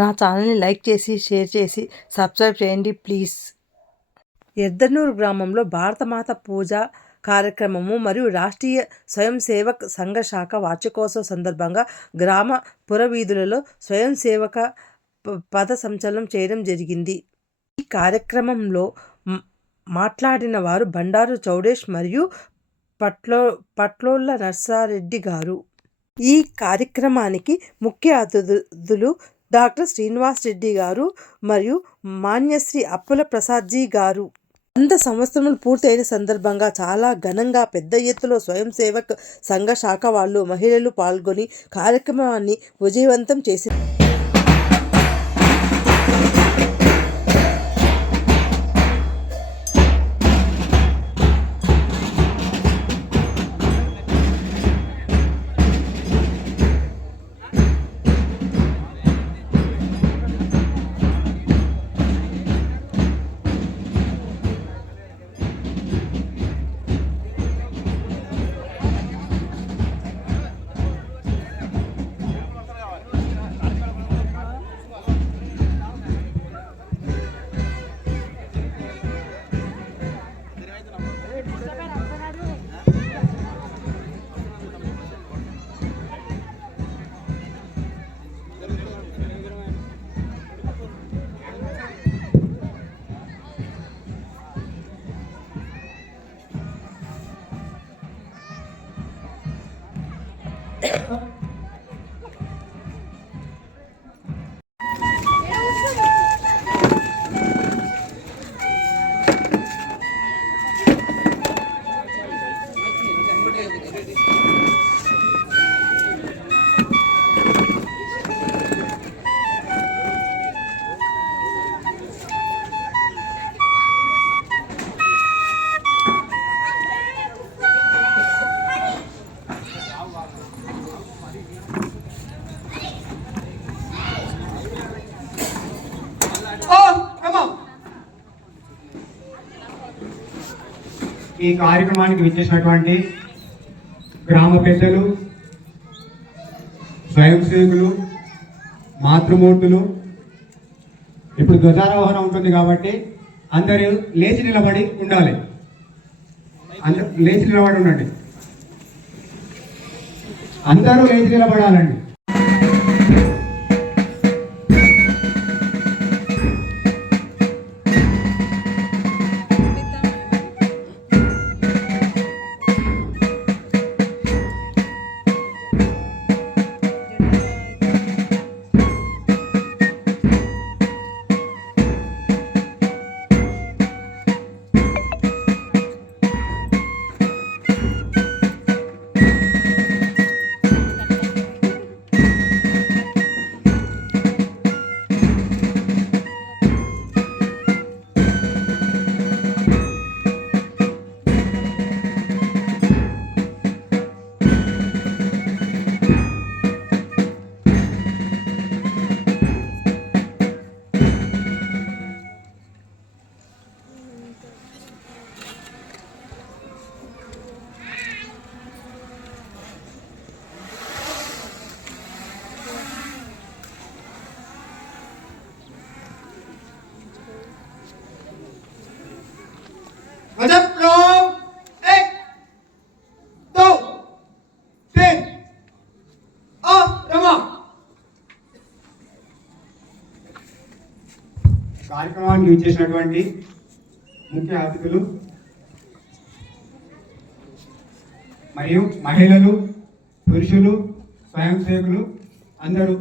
నా ఛానల్ని లైక్ చేసి షేర్ చేసి సబ్స్క్రైబ్ చేయండి ప్లీజ్. ఎర్దనూరు గ్రామంలో భారతమాత పూజ కార్యక్రమము మరియు రాష్ట్రీయ స్వయం సేవక్ సంఘ శాఖ వార్షికోత్సవ సందర్భంగా గ్రామ పురవీధులలో స్వయం సేవక పద సంచలనం చేయడం జరిగింది. ఈ కార్యక్రమంలో మాట్లాడిన వారు బండారు చౌడేష్ మరియు పట్లోళ్ళ నర్సారెడ్డి గారు. ఈ కార్యక్రమానికి ముఖ్య అతిథులు డాక్టర్ శ్రీనివాస్ రెడ్డి గారు మరియు మాన్యశ్రీ అప్పుల ప్రసాద్జీ గారు. 100 సంవత్సరములు పూర్తయిన సందర్భంగా చాలా ఘనంగా పెద్ద ఎత్తులో స్వయం సేవక్ సంఘ శాఖ వాళ్ళు మహిళలు పాల్గొని కార్యక్రమాన్ని విజయవంతం చేశారు. ఈ కార్యక్రమానికి విచ్చేసినటువంటి గ్రామ పెద్దలు, స్వయం సేవకులు, మాతృమూర్తులు, ఇప్పుడు ధ్వజారోహణ ఉంటుంది కాబట్టి అందరూ లేచి నిలబడి ఉండాలి. లేచి నిలబడి ఉండండి. అందరూ లేచి నిలబడాలండి. కార్యక్రమానికి విచ్చేసినటువంటి ముఖ్య అతిథులు మరియు మహిళలు, పురుషులు, స్వయం సేవకులు అందరూ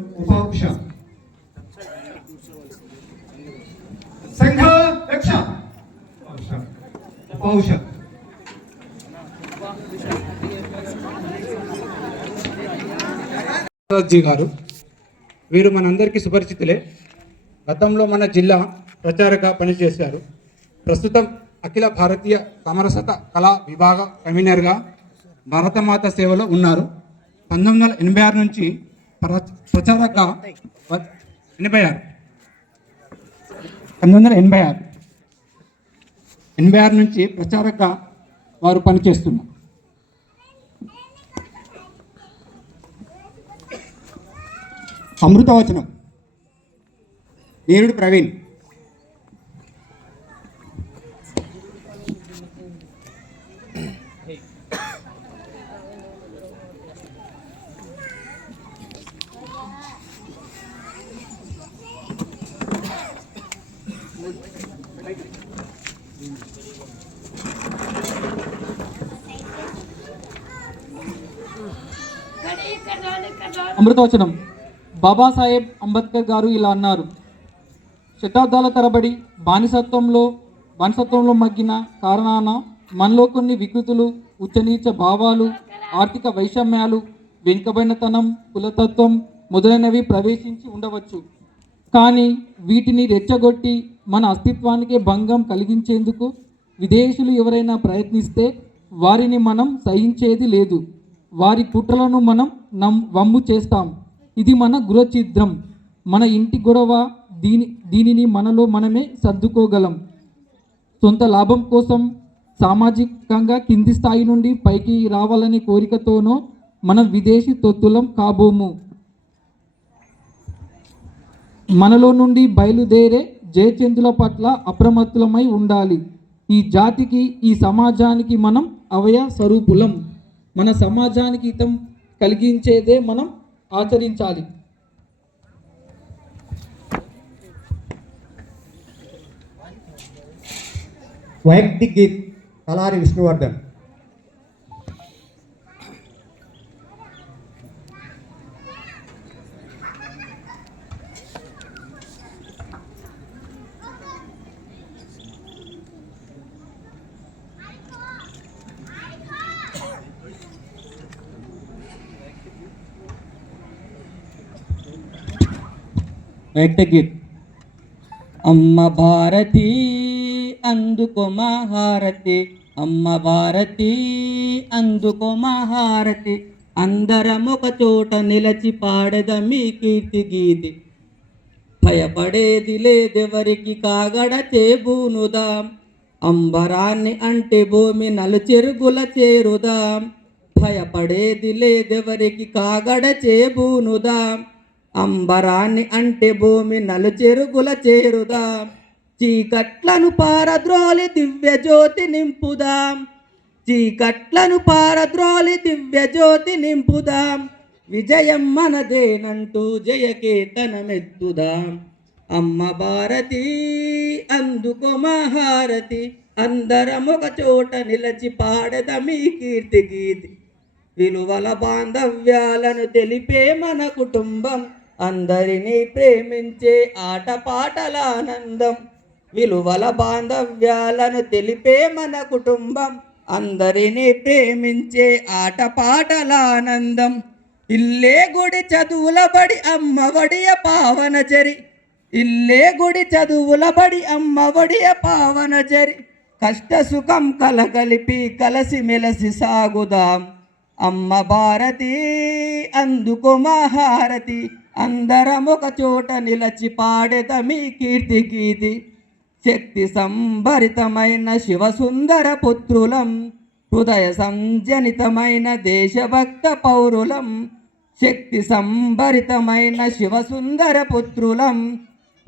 గారు వీరు మనందరికీ సుపరిచితులే. గతంలో మన జిల్లా ప్రచారక పనిచేశారు. ప్రస్తుతం అఖిల భారతీయ సమరసత కళా విభాగ కన్వీనర్గా భారతమాత సేవలో ఉన్నారు. 1986 నుంచి ప్రచారకగా 1986 నుంచి ప్రచారకగా వారు పనిచేస్తున్నారు. అమృతవచనం నీరుడు ప్రవీణ్. అమృతవచనం. బాబాసాహెబ్ అంబేద్కర్ గారు ఇలా అన్నారు: శతాబ్దాల తరబడి బానిసత్వంలో మగ్గిన కారణాన మనలో కొన్ని వికృతులు, ఉచ్చనీచ భావాలు, ఆర్థిక వైషమ్యాలు, వెనుకబడినతనం, కులతత్వం మొదలైనవి ప్రవేశించి ఉండవచ్చు. కానీ వీటిని రెచ్చగొట్టి మన అస్తిత్వానికే భంగం కలిగించేందుకు విదేశీయులు ఎవరైనా ప్రయత్నిస్తే వారిని మనం సహించేది లేదు. వారి కుట్రలను మనం వమ్ము చేస్తాం. ఇది మన గృహఛిద్రం, మన ఇంటి గొడవ. దీనిని మనలో మనమే సర్దుకోగలం. సొంత లాభం కోసం సామాజికంగా కింది స్థాయి నుండి పైకి రావాలనే కోరికతోనో మనం విదేశీ తొత్తులం కాబోము. మనలో నుండి బయలుదేరే జయచందుల పట్ల అప్రమత్తులమై ఉండాలి. ఈ జాతికి, ఈ సమాజానికి మనం అవయ స్వరూపులం. మన సమాజానికి హితం కలిగించేదే మనం ఆచరించాలి. వైయక్తిక గీత్ తలారి విష్ణువర్ధన్. గీత్. అమ్మ భారతి అందుకో మహారతి, అమ్మ భారతి అందుకో మహారతి, అందరం ఒక చోట నిలచి పాడదమి కీర్తి గీతి. భయపడేది లేదెవరికి కాగడ చేబూనుదాం, అంబరాన్ని అంటే భూమి నలుచెరుగుల చేరుదాం. భయపడేది లేదెవరికి కాగడ చేబూనుదాం, అంబరాన్ని అంటే భూమి నలుచెరుగుల చేరుదాం. చీకట్లను పారద్రోలి దివ్య జ్యోతి నింపుదాం, చీకట్లను పారద్రోలి దివ్య జ్యోతి నింపుదాం. విజయం మనదేనంటూ జయకేతనమెత్తుదాం. అమ్మ భారతి అందుకో మహారతి, అందరం ఒక చోట నిలచి పాడదమి కీర్తి గీతి. విలువల బాంధవ్యాలను తెలిపే మన కుటుంబం, అందరినీ ప్రేమించే ఆటపాటల ఆనందం. విలువల బాంధవ్యాలను తెలిపే మన కుటుంబం, అందరినీ ప్రేమించే ఆటపాటల ఆనందం. ఇల్లే గుడి చదువుల బడి అమ్మ వడియ పావన చరి, ఇల్లే గుడి చదువుల బడి అమ్మ వడియ పావన చరి. కష్ట సుఖం కలగలిపి కలసి మెలసి సాగుదాం. అమ్మ భారతి అందుకో మహారతి, అందరం ఒక చోట నిలచి పాడెదమి కీర్తి గీతి. శక్తి సంభరితమైన శివసుందర పుత్రులం, హృదయ సంజనితమైన దేశభక్త పౌరులం. శక్తి సంభరితమైన శివసుందర పుత్రులం,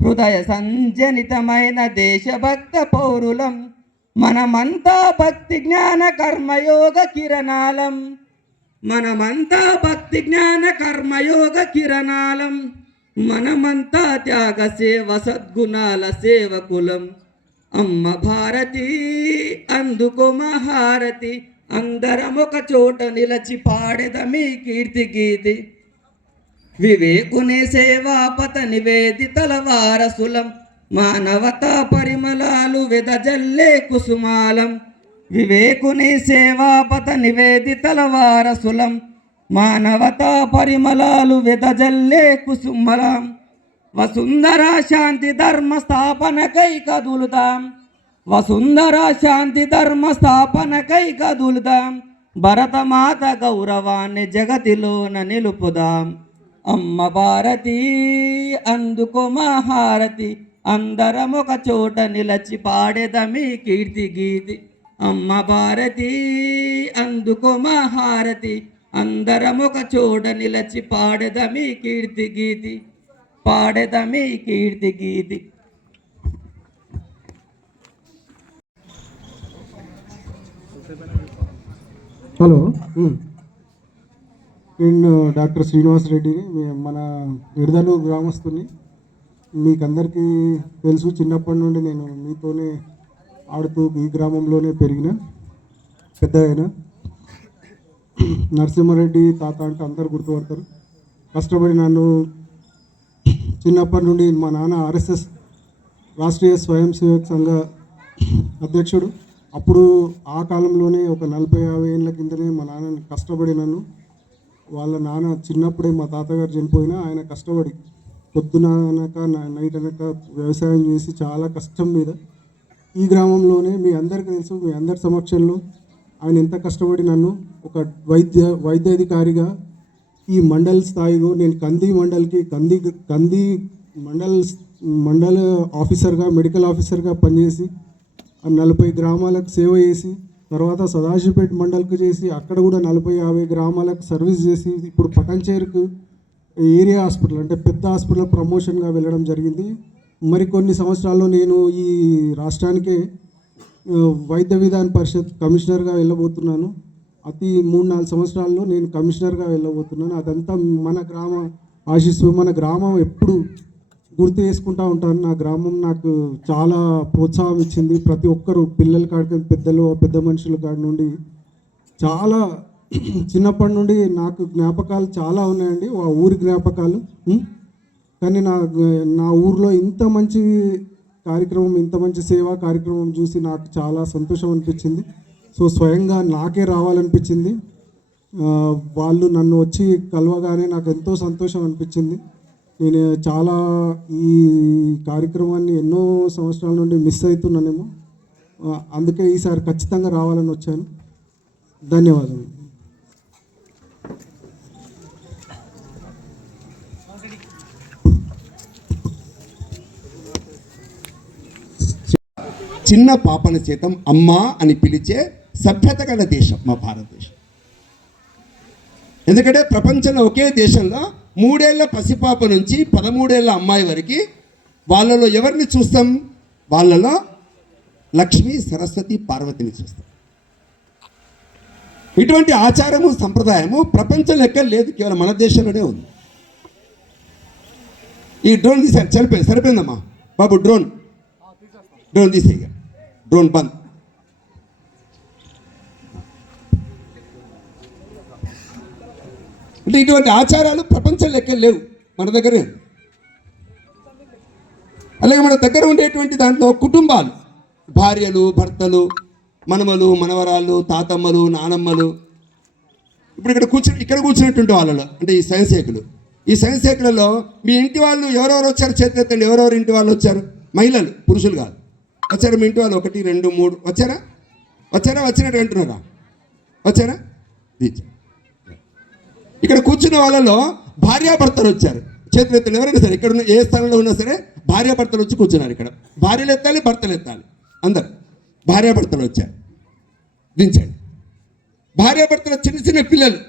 హృదయ సంజనితమైన దేశభక్త పౌరులం. మనమంతా భక్తి జ్ఞాన కర్మయోగ కిరణాలం, మనమంతా భక్తి జ్ఞాన కర్మయోగ కిరణాలం. మనమంతా త్యాగ సేవ సద్గుణాల సేవకులం. అమ్మ భారతి అందుకో మహారతి, అందరం ఒక చోట నిలచి పాడెదమి కీర్తి గీతి. వివేకుని సేవాపత నివేదితల వారసులం, మానవతా పరిమళాలు వెదజల్లే కుసుమాలం. వివేకుని సేవాపత నివేదితల వారసులం, మానవతా పరిమళాలు వెదజల్లే కుసుమలం. వసుంధర శాంతి ధర్మ స్థాపనకై కదులుదాం, వసుంధర శాంతి ధర్మ స్థాపనకై కదులుదాం. భరతమాత గౌరవాన్ని జగతిలోన నిలుపుదాం. అమ్మ భారతి అందుకో మహారతి, అందరం ఒక చోట నిలచి పాడెదమి కీర్తి గీతి. అమ్మ భారతి అందుకో మహారతి, అందరం ఒక చోట నిలచి పాడెదమి కీర్తి గీతి. పాడెద మీ కీర్తి గీతి. హలో, నేను డాక్టర్ శ్రీనివాస్ రెడ్డిని, మన ఎడదలు గ్రామస్తుని. మీకు అందరికీ తెలుసు, చిన్నప్పటి నుండి నేను మీతోనే ఆడుతూ ఈ గ్రామంలోనే పెరిగిన పెద్ద అయినా. నరసింహారెడ్డి తాత అంటే అందరు గుర్తుపడతారు. కష్టపడి నన్ను చిన్నప్పటి నుండి మా నాన్న ఆర్ఎస్ఎస్ రాష్ట్రీయ స్వయం సేవక్ సంఘ అధ్యక్షుడు. అప్పుడు ఆ కాలంలోనే ఒక 40-50 ఏళ్ళ కిందనే మా నాన్నని కష్టపడి నన్ను, వాళ్ళ నాన్న చిన్నప్పుడే మా తాతగారు చనిపోయినా ఆయన కష్టపడి పొద్దున అనక నైట్ అనక వ్యవసాయం చేసి చాలా కష్టం మీద ఈ గ్రామంలోనే మీ అందరికీ తెలుసు, మీ అందరి సమక్షంలో ఆయన ఎంత కష్టపడి నన్ను ఒక వైద్యాధికారిగా ఈ మండల్ స్థాయిలో నేను కంది మండల్కి కంది మండల్ ఆఫీసర్గా, మెడికల్ ఆఫీసర్గా పనిచేసి 40 గ్రామాలకు సేవ చేసి, తర్వాత సదాశివపేట మండల్కి చేసి అక్కడ కూడా 40-50 గ్రామాలకు సర్వీస్ చేసి, ఇప్పుడు పటంచేరుకు ఏరియా హాస్పిటల్ అంటే పెద్ద హాస్పిటల్ ప్రమోషన్గా వెళ్ళడం జరిగింది. మరికొన్ని సంవత్సరాల్లో నేను ఈ రాష్ట్రానికే వైద్య విధాన పరిషత్ కమిషనర్గా వెళ్ళబోతున్నాను. అతి 3-4 సంవత్సరాల్లో నేను కమిషనర్గా వెళ్ళబోతున్నాను. అదంతా మన గ్రామ ఆశీస్సు. మన గ్రామం ఎప్పుడు గుర్తు చేసుకుంటూ ఉంటాను. నా గ్రామం నాకు చాలా ప్రోత్సాహం ఇచ్చింది. ప్రతి ఒక్కరు, పిల్లల కాడికి పెద్దలు, పెద్ద మనుషుల కాడి నుండి చాలా చిన్నప్పటి నుండి నాకు జ్ఞాపకాలు చాలా ఉన్నాయండి, ఆ ఊరి జ్ఞాపకాలు. కానీ నా ఊరిలో ఇంత మంచి కార్యక్రమం, ఇంత మంచి సేవా కార్యక్రమం చూసి నాకు చాలా సంతోషం అనిపించింది. సో స్వయంగా నాకే రావాలనిపించింది. వాళ్ళు నన్ను వచ్చి కలవగానే నాకు ఎంతో సంతోషం అనిపించింది. నేను చాలా ఈ కార్యక్రమాన్ని ఎన్నో సంవత్సరాల నుండి మిస్ అవుతున్నానేమో, అందుకే ఈసారి ఖచ్చితంగా రావాలని వచ్చాను. ధన్యవాదాలు. చిన్న పాపని చేతం అమ్మా అని పిలిచే సభ్యత గల దేశం మా భారతదేశం. ఎందుకంటే ప్రపంచంలో ఒకే దేశంలో 3 ఏళ్ల పసిపాప నుంచి 13 ఏళ్ల అమ్మాయి వరకు వాళ్ళలో ఎవరిని చూస్తాం? వాళ్ళలో లక్ష్మి, సరస్వతి, పార్వతిని చూస్తాం. ఇటువంటి ఆచారము, సంప్రదాయము ప్రపంచంలో ఎక్కడ లేదు, కేవలం మన దేశంలోనే ఉంది. ఈ డ్రోన్ తీసారు, సరిపోయిందమ్మా బాబు, డ్రోన్ తీసేయ, డ్రోన్ బంద్. అంటే ఇటువంటి ఆచారాలు ప్రపంచంలో ఎక్కడ లేవు, మన దగ్గరే. అలాగే మన దగ్గర ఉండేటువంటి దాంట్లో కుటుంబాలు, భార్యలు, భర్తలు, మనమలు, మనవరాళ్ళు, తాతమ్మలు, నానమ్మలు. ఇప్పుడు ఇక్కడ కూర్చున్నటువంటి వాళ్ళలో అంటే ఈ సైన్స్ సేకులలో మీ ఇంటి వాళ్ళు ఎవరెవరు వచ్చారు? చేతులెత్తండి. ఎవరెవరు ఇంటి వాళ్ళు వచ్చారు? మహిళలు, పురుషులు కాదు. వచ్చారు మీ ఇంటి వాళ్ళు? 1, 2, 3 వచ్చారా? వచ్చినట్టు అంటున్నారా? వచ్చారా? ఇక్కడ కూర్చున్న వాళ్ళలో భార్యాభర్తలు వచ్చారు. చేతులు ఎత్తండి ఎవరైనా సరే, ఇక్కడ ఉన్న ఏ స్థానంలో ఉన్నా సరే భార్యాభర్తలు వచ్చి కూర్చున్నారు. ఇక్కడ భార్యలు ఎత్తాలి, భర్తలు ఎత్తాలి, అందరు భార్యాభర్తలు వచ్చారు. దించండి. భార్యాభర్తలు చిన్న చిన్న పిల్లలు,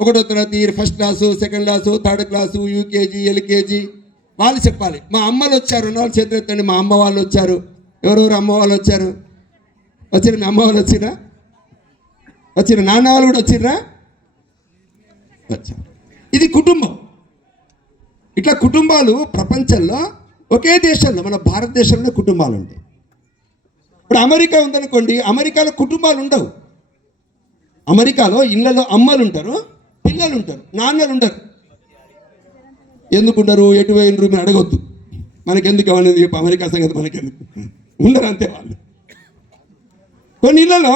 1వ తరగతి, 1st class, 2nd class, 3rd class, UKG, LKG వాళ్ళు చెప్పాలి. మా అమ్మలు వచ్చారు అన్న వాళ్ళు చేతులు ఎత్తండి. మా అమ్మ వాళ్ళు వచ్చారు. ఎవరెవరు అమ్మ వాళ్ళు వచ్చారు? వచ్చిన మీ అమ్మ వాళ్ళు వచ్చిరా? వచ్చిన నాన్న వాళ్ళు కూడా వచ్చిర్రా? వచ్చారు. ఇది కుటుంబం. ఇట్లా కుటుంబాలు ప్రపంచంలో ఒకే దేశంలో, మన భారతదేశంలో కుటుంబాలు ఉంటాయి. ఇప్పుడు అమెరికా ఉందనుకోండి, అమెరికాలో కుటుంబాలు ఉండవు. అమెరికాలో ఇళ్లలో అమ్మలు ఉంటారు, పిల్లలు ఉంటారు, నాన్నలు ఉండరు. ఎందుకుంటారు? ఎటు పోయినరు మీరు అడగొద్దు. మనకెందుకు అవన్నీ చెప్పు, అమెరికా సంగతి మనకెందుకు, ఉండరు అంతే వాళ్ళు. కొన్ని ఇళ్లలో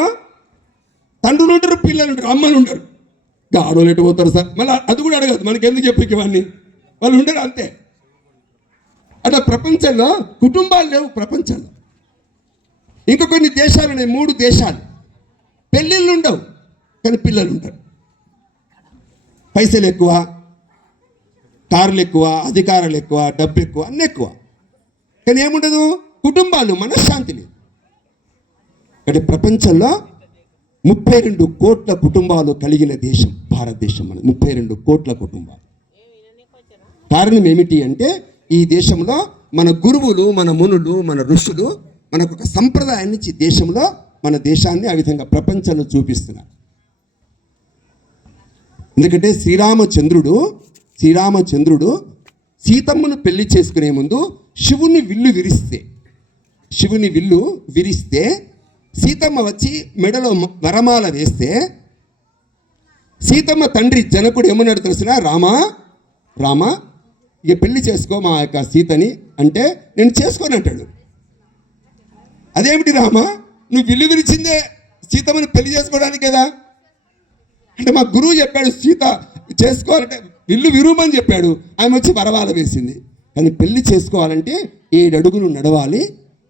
తండ్రులు ఉంటారు, పిల్లలు ఉంటారు, అమ్మలు ఉంటారు. ఆడోళ్ళు ఎటు పోతారు సార్, మళ్ళీ అది కూడా అడగదు, మనకెందుకు చెప్పు ఇవన్నీ, వాళ్ళు ఉండరు అంతే. అట్లా ప్రపంచంలో కుటుంబాలు లేవు ప్రపంచంలో. ఇంకా కొన్ని దేశాలు ఉన్నాయి, 3 దేశాలు. పెళ్ళిళ్ళు ఉండవు కానీ పిల్లలు ఉంటారు. పైసలు ఎక్కువ, కార్లు ఎక్కువ, అధికారాలు ఎక్కువ, డబ్బు ఎక్కువ, అన్నీ ఎక్కువ, కానీ ఏముండదు? కుటుంబాలు, మనశ్శాంతి లేదు. అంటే ప్రపంచంలో 32 కోట్ల కుటుంబాలు కలిగిన దేశం భారతదేశం. మన 32 కోట్ల కుటుంబాలు. కారణం ఏమిటి అంటే ఈ దేశంలో మన గురువులు, మన మునులు, మన ఋషులు మనకు ఒక సంప్రదాయాన్ని ఇచ్చి దేశంలో మన దేశాన్ని ఆ విధంగా ప్రపంచంలో చూపిస్తున్నారు. ఎందుకంటే శ్రీరామచంద్రుడు సీతమ్మను పెళ్లి చేసుకునే ముందు శివుని విల్లు విరిస్తే సీతమ్మ వచ్చి మెడలో వరమాల వేస్తే సీతమ్మ తండ్రి జనకుడు ఏమన్నాడు తెలిసిన, రామా ఇక పెళ్లి చేసుకో మా యొక్క సీతని అంటే, నేను చేసుకోని అంటాడు. అదేమిటి రామా, నువ్వు విల్లు విరిచిందే సీతమ్మని పెళ్లి చేసుకోవడానికి కదా అంటే, మా గురువు చెప్పాడు సీత చేసుకోవాలంటే విల్లు విరుమని చెప్పాడు. ఆమె వచ్చి వరమాల వేసింది. కానీ పెళ్లి చేసుకోవాలంటే 7 అడుగులు నడవాలి,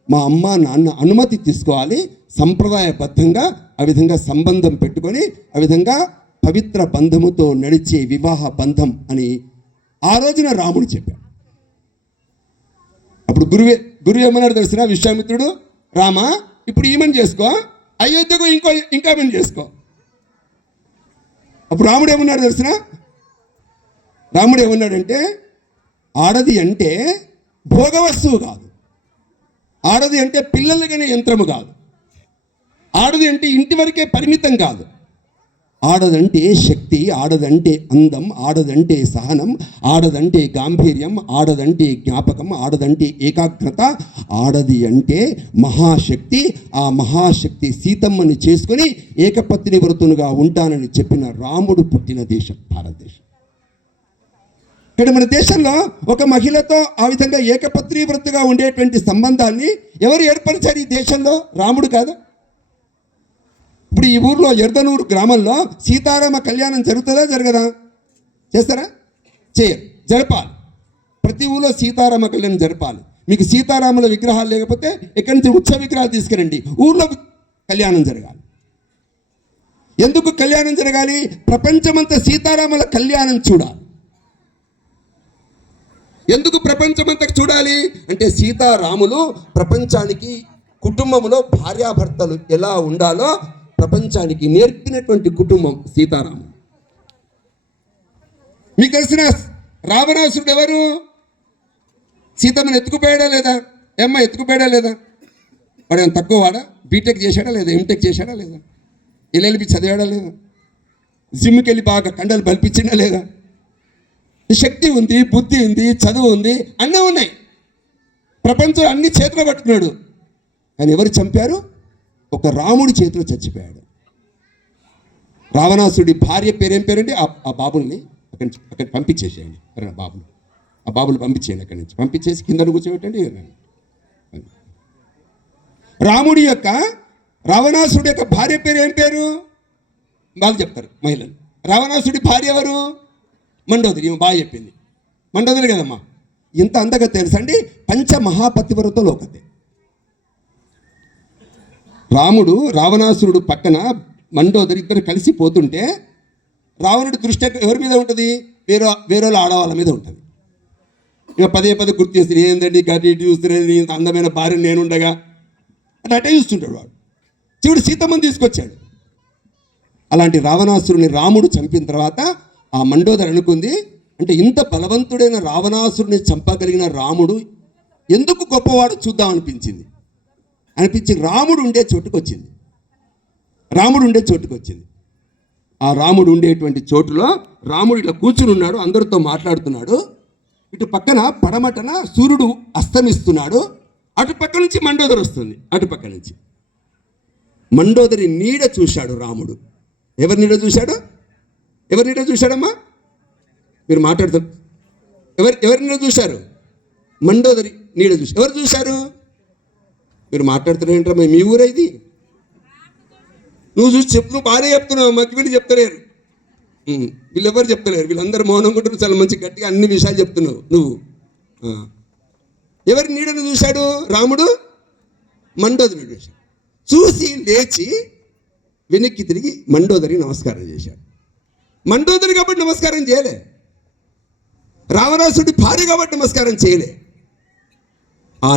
మా అమ్మ నాన్న అనుమతి తీసుకోవాలి, సంప్రదాయబద్ధంగా ఆ విధంగా సంబంధం పెట్టుకొని ఆ విధంగా పవిత్ర బంధముతో నడిచే వివాహ బంధం అని ఆ రోజున రాముడు చెప్పాడు. అప్పుడు గురువు ఏమన్నాడు తెలిసిన, విశ్వామిత్రుడు, రామా ఇప్పుడు ఈమెను చేసుకో, అయోధ్యకు ఇంకా ఏమని చేసుకో. అప్పుడు రాముడు ఏమన్నాడంటే, ఆడది అంటే భోగవస్తువు కాదు, ఆడది అంటే పిల్లలకనే యంత్రము కాదు, ఆడది అంటే ఇంటి వరకే పరిమితం కాదు, ఆడదంటే శక్తి, ఆడదంటే అందం, ఆడదంటే సహనం, ఆడదంటే గాంభీర్యం, ఆడదంటే జ్ఞాపకం, ఆడదంటే ఏకాగ్రత, ఆడది అంటే మహాశక్తి. ఆ మహాశక్తి సీతమ్మని చేసుకొని ఏకపత్ని వ్రతునుగా ఉంటానని చెప్పిన రాముడు పుట్టిన దేశం భారతదేశం. ఇక్కడ మన దేశంలో ఒక మహిళతో ఆ విధంగా ఏకపత్ని వ్రతుగా ఉండేటువంటి సంబంధాన్ని ఎవరు ఏర్పరిచారు ఈ దేశంలో? రాముడు కాదా? ఇప్పుడు ఈ ఊర్లో ఎర్దనూరు గ్రామంలో సీతారామ కళ్యాణం జరుగుతుందా జరగదా? చేస్తారా? చేయరు. జరపాలి. ప్రతి ఊళ్ళో సీతారామ కళ్యాణం జరపాలి. మీకు సీతారాముల విగ్రహాలు లేకపోతే ఎక్కడి నుంచి ఉత్సవ విగ్రహాలు తీసుకురండి, ఊర్లో కళ్యాణం జరగాలి. ఎందుకు కళ్యాణం జరగాలి? ప్రపంచమంతా సీతారాముల కళ్యాణం చూడాలి. ఎందుకు ప్రపంచమంతా చూడాలి అంటే, సీతారాములు ప్రపంచానికి కుటుంబంలో భార్యాభర్తలు ఎలా ఉండాలో ప్రపంచానికి నేర్పినటువంటి కుటుంబం సీతారాములు. మీకు తెలిసిన రావణాసురుడు ఎవరు? సీతమ్మను ఎత్తుకుపోయాడా లేదా? ఎత్తుకుపోయాడా లేదా? వాడు ఏమైనా తక్కువ వాడా? బీటెక్ చేశాడా లేదా? ఎంటెక్ చేశాడా లేదా? ఎల్ఎల్బి చదివాడా లేదా? జిమ్కి వెళ్ళి బాగా కండలు బలిపించిందా లేదా? శక్తి ఉంది, బుద్ధి ఉంది, చదువు ఉంది, అన్నీ ఉన్నాయి. ప్రపంచం అన్ని చేతిలో పట్టుకున్నాడు. కానీ ఎవరు చంపారు? ఒక రాముడి చేతిలో చచ్చిపోయాడు. రావణాసుడి భార్య పేరేం పేరండి? ఆ బాబుల్ని అక్కడికి పంపించేసేయండి. ఆ బాబులు పంపించేయండి, అక్కడి నుంచి పంపించేసి కింద కూర్చోబెట్టండి. రావణాసుడి యొక్క భార్య పేరు ఏం పేరు? వాళ్ళు చెప్తారు మహిళలు. రావణాసుడి భార్య ఎవరు? మండోదరి. బాగా చెప్పింది. మండోదరి కదమ్మా. ఇంత అందగా తెలుసండి. పంచమహాపతివ్రతలో ఒకతే. రావణాసురుడు పక్కన మండోదరి ఇద్దరు కలిసి పోతుంటే రావణుడి దృష్టి ఎవరి మీద ఉంటుంది? వేరే ఆడవాళ్ళ మీద ఉంటుంది. ఇక పదే గుర్తు చేసి, ఏందండి గట్టి చూస్తున్నది, ఇంత అందమైన భార్య నేనుండగా అంటే అటే చూస్తుంటాడు వాడు. చివడు సీతమ్మని తీసుకొచ్చాడు. అలాంటి రావణాసురుని రాముడు చంపిన తర్వాత ఆ మండోదరి అనుకుంది, అంటే ఇంత బలవంతుడైన రావణాసురుని చంపగలిగిన రాముడు ఎందుకు గొప్పవాడు చూద్దాం అనిపించి రాముడు ఉండే చోటుకు వచ్చింది. ఆ రాముడు ఉండేటువంటి చోటులో రాముడు ఇట్లా కూర్చుని ఉన్నాడు, అందరితో మాట్లాడుతున్నాడు. ఇటు పక్కన పడమటన సూర్యుడు అస్తమిస్తున్నాడు. అటు పక్క నుంచి మండోదరి వస్తుంది. అటుపక్క నుంచి మండోదరి నీడ చూశాడు రాముడు. ఎవరి నీడ చూశాడమ్మా? మీరు మాట్లాడుతారు. ఎవరి నీడ చూశారు? మండోదరి నీడ చూశారు. ఎవరు చూశారు? మీరు మాట్లాడుతున్నారు ఏంటమ్మా? మీ ఊరే ఇది. నువ్వు బాగానే చెప్తున్నావు, మాకు వీళ్ళు చెప్తలేరు. వీళ్ళెవరు చెప్తలేరు. వీళ్ళందరూ మౌనం కూడా చాలా మంచి గట్టిగా అన్ని విషయాలు చెప్తున్నావు నువ్వు. ఎవరి నీడను చూశాడు రాముడు? మండోదరి చూశాడు. చూసి లేచి వెనక్కి తిరిగి మండోదరికి నమస్కారం చేశాడు. మండోదరి కాబట్టి నమస్కారం చేయలే, రావణాసుడి భార్య కాబట్టి నమస్కారం చేయలే. ఆ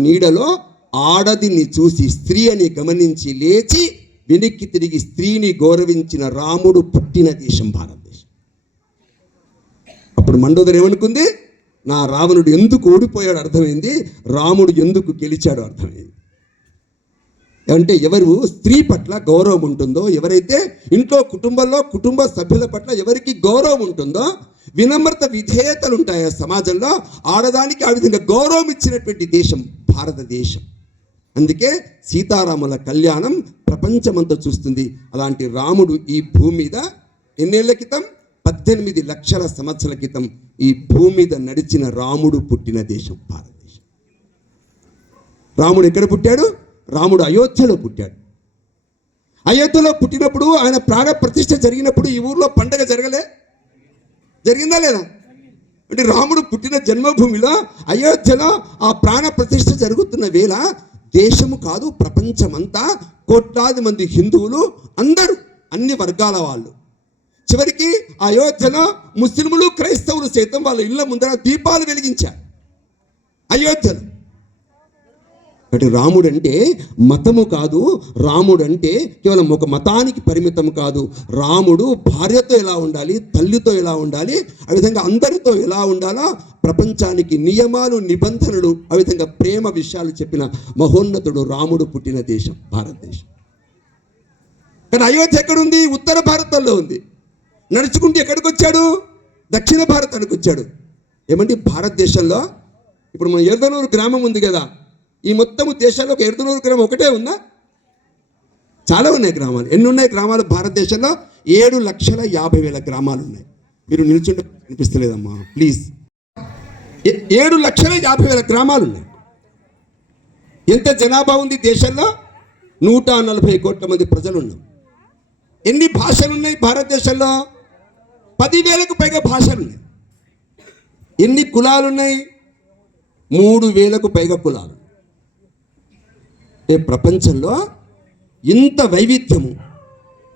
నీడలో ఆడదిని చూసి, స్త్రీ అని గమనించి లేచి వెనక్కి తిరిగి స్త్రీని గౌరవించిన రాముడు పుట్టిన దేశం భారతదేశం. అప్పుడు మండోదరి ఏమనుకుంది? నా రావణుడు ఎందుకు ఓడిపోయాడు అర్థమైంది, రాముడు ఎందుకు గెలిచాడో అర్థమైంది. అంటే ఎవరు స్త్రీ పట్ల గౌరవం ఉంటుందో, ఎవరైతే ఇంట్లో కుటుంబంలో కుటుంబ సభ్యుల పట్ల ఎవరికి గౌరవం ఉంటుందో, వినమ్రత విధేయతలు ఉంటాయి సమాజంలో, ఆడదానికి ఆ విధంగా గౌరవం ఇచ్చినటువంటి దేశం భారతదేశం. అందుకే సీతారాముల కళ్యాణం ప్రపంచమంతా చూస్తుంది. అలాంటి రాముడు ఈ భూమి మీద ఎన్నేళ్ల క్రితం, 18 లక్షల సంవత్సరాల క్రితం ఈ భూమి మీద నడిచిన రాముడు పుట్టిన దేశం భారతదేశం. రాముడు ఎక్కడ పుట్టాడు? రాముడు అయోధ్యలో పుట్టాడు. అయోధ్యలో పుట్టినప్పుడు ఆయన ప్రాణ ప్రతిష్ఠ జరిగినప్పుడు ఈ ఊర్లో పండగ జరిగిందా లేదా? అంటే రాముడు పుట్టిన జన్మభూమిలో అయోధ్యలో ఆ ప్రాణ ప్రతిష్ఠ జరుగుతున్న వేళ దేశము కాదు ప్రపంచమంతా కోట్లాది మంది హిందువులు, అందరూ అన్ని వర్గాల వాళ్ళు, చివరికి అయోధ్యలో ముస్లింలు క్రైస్తవులు సైతం వాళ్ళ ఇళ్ళ ముందర దీపాలు వెలిగించారు అయోధ్యలో. అంటే రాముడు అంటే మతము కాదు, రాముడు అంటే కేవలం ఒక మతానికి పరిమితం కాదు. రాముడు భార్యతో ఎలా ఉండాలి, తల్లితో ఎలా ఉండాలి, ఆ విధంగా అందరితో ఎలా ఉండాలో ప్రపంచానికి నియమాలు నిబంధనలు, ఆ విధంగా ప్రేమ విషయాలు చెప్పిన మహోన్నతుడు రాముడు పుట్టిన దేశం భారతదేశం. కానీ అయోధ్య ఎక్కడుంది? ఉత్తర భారతంలో ఉంది. నడుచుకుంటూ ఎక్కడికి వచ్చాడు? దక్షిణ భారతానికి వచ్చాడు. ఏమంటే భారతదేశంలో ఇప్పుడు మన ఎర్దనూరు గ్రామం ఉంది కదా, ఈ మొత్తము దేశాల్లో ఒక ఎర్దనూరు గ్రామం ఒకటే ఉందా? చాలా ఉన్నాయి గ్రామాలు. ఎన్ని ఉన్నాయి గ్రామాలు భారతదేశంలో? 7,50,000 గ్రామాలు ఉన్నాయి. మీరు నిల్చుంటే కనిపిస్తలేదమ్మా ప్లీజ్. 7,50,000 గ్రామాలు ఉన్నాయి. ఎంత జనాభా ఉంది దేశంలో? 140 కోట్ల మంది ప్రజలు ఉన్నారు. ఎన్ని భాషలు ఉన్నాయి భారతదేశంలో? 10,000కు పైగా భాషలు ఉన్నాయి. ఎన్ని కులాలు ఉన్నాయి? 3,000కు పైగా కులాలు. ప్రపంచంలో ఇంత వైవిధ్యము,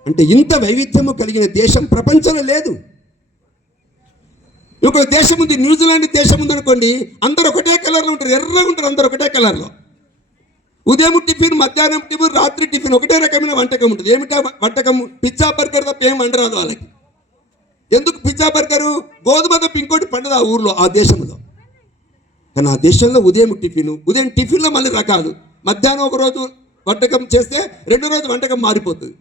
అంటే ఇంత వైవిధ్యము కలిగిన దేశం ప్రపంచంలో లేదు. ఒక దేశం ఉంది, న్యూజిలాండ్ దేశం ఉంది అనుకోండి, అందరూ ఒకటే కలర్లో ఉంటారు, ఎర్రగా ఉంటారు అందరూ ఒకటే కలర్లో. ఉదయం టిఫిన్, మధ్యాహ్నం టిఫిన్, రాత్రి టిఫిన్ ఒకటే రకమైన వంటకం ఉంటుంది. ఏమిటా వంటకం? పిజ్జా బర్గర్ తప్ప ఏం వండరాదు వాళ్ళకి. ఎందుకు పిజ్జా బర్గరు? గోధుమ తప్ప ఇంకోటి పండదు ఆ ఊర్లో, ఆ దేశంలో. కానీ ఆ దేశంలో ఉదయం టిఫిన్లో మళ్ళీ రకాలు, మధ్యాహ్నం ఒక రోజు వంటకం చేస్తే రెండో రోజు వంటకం మారిపోతుంది.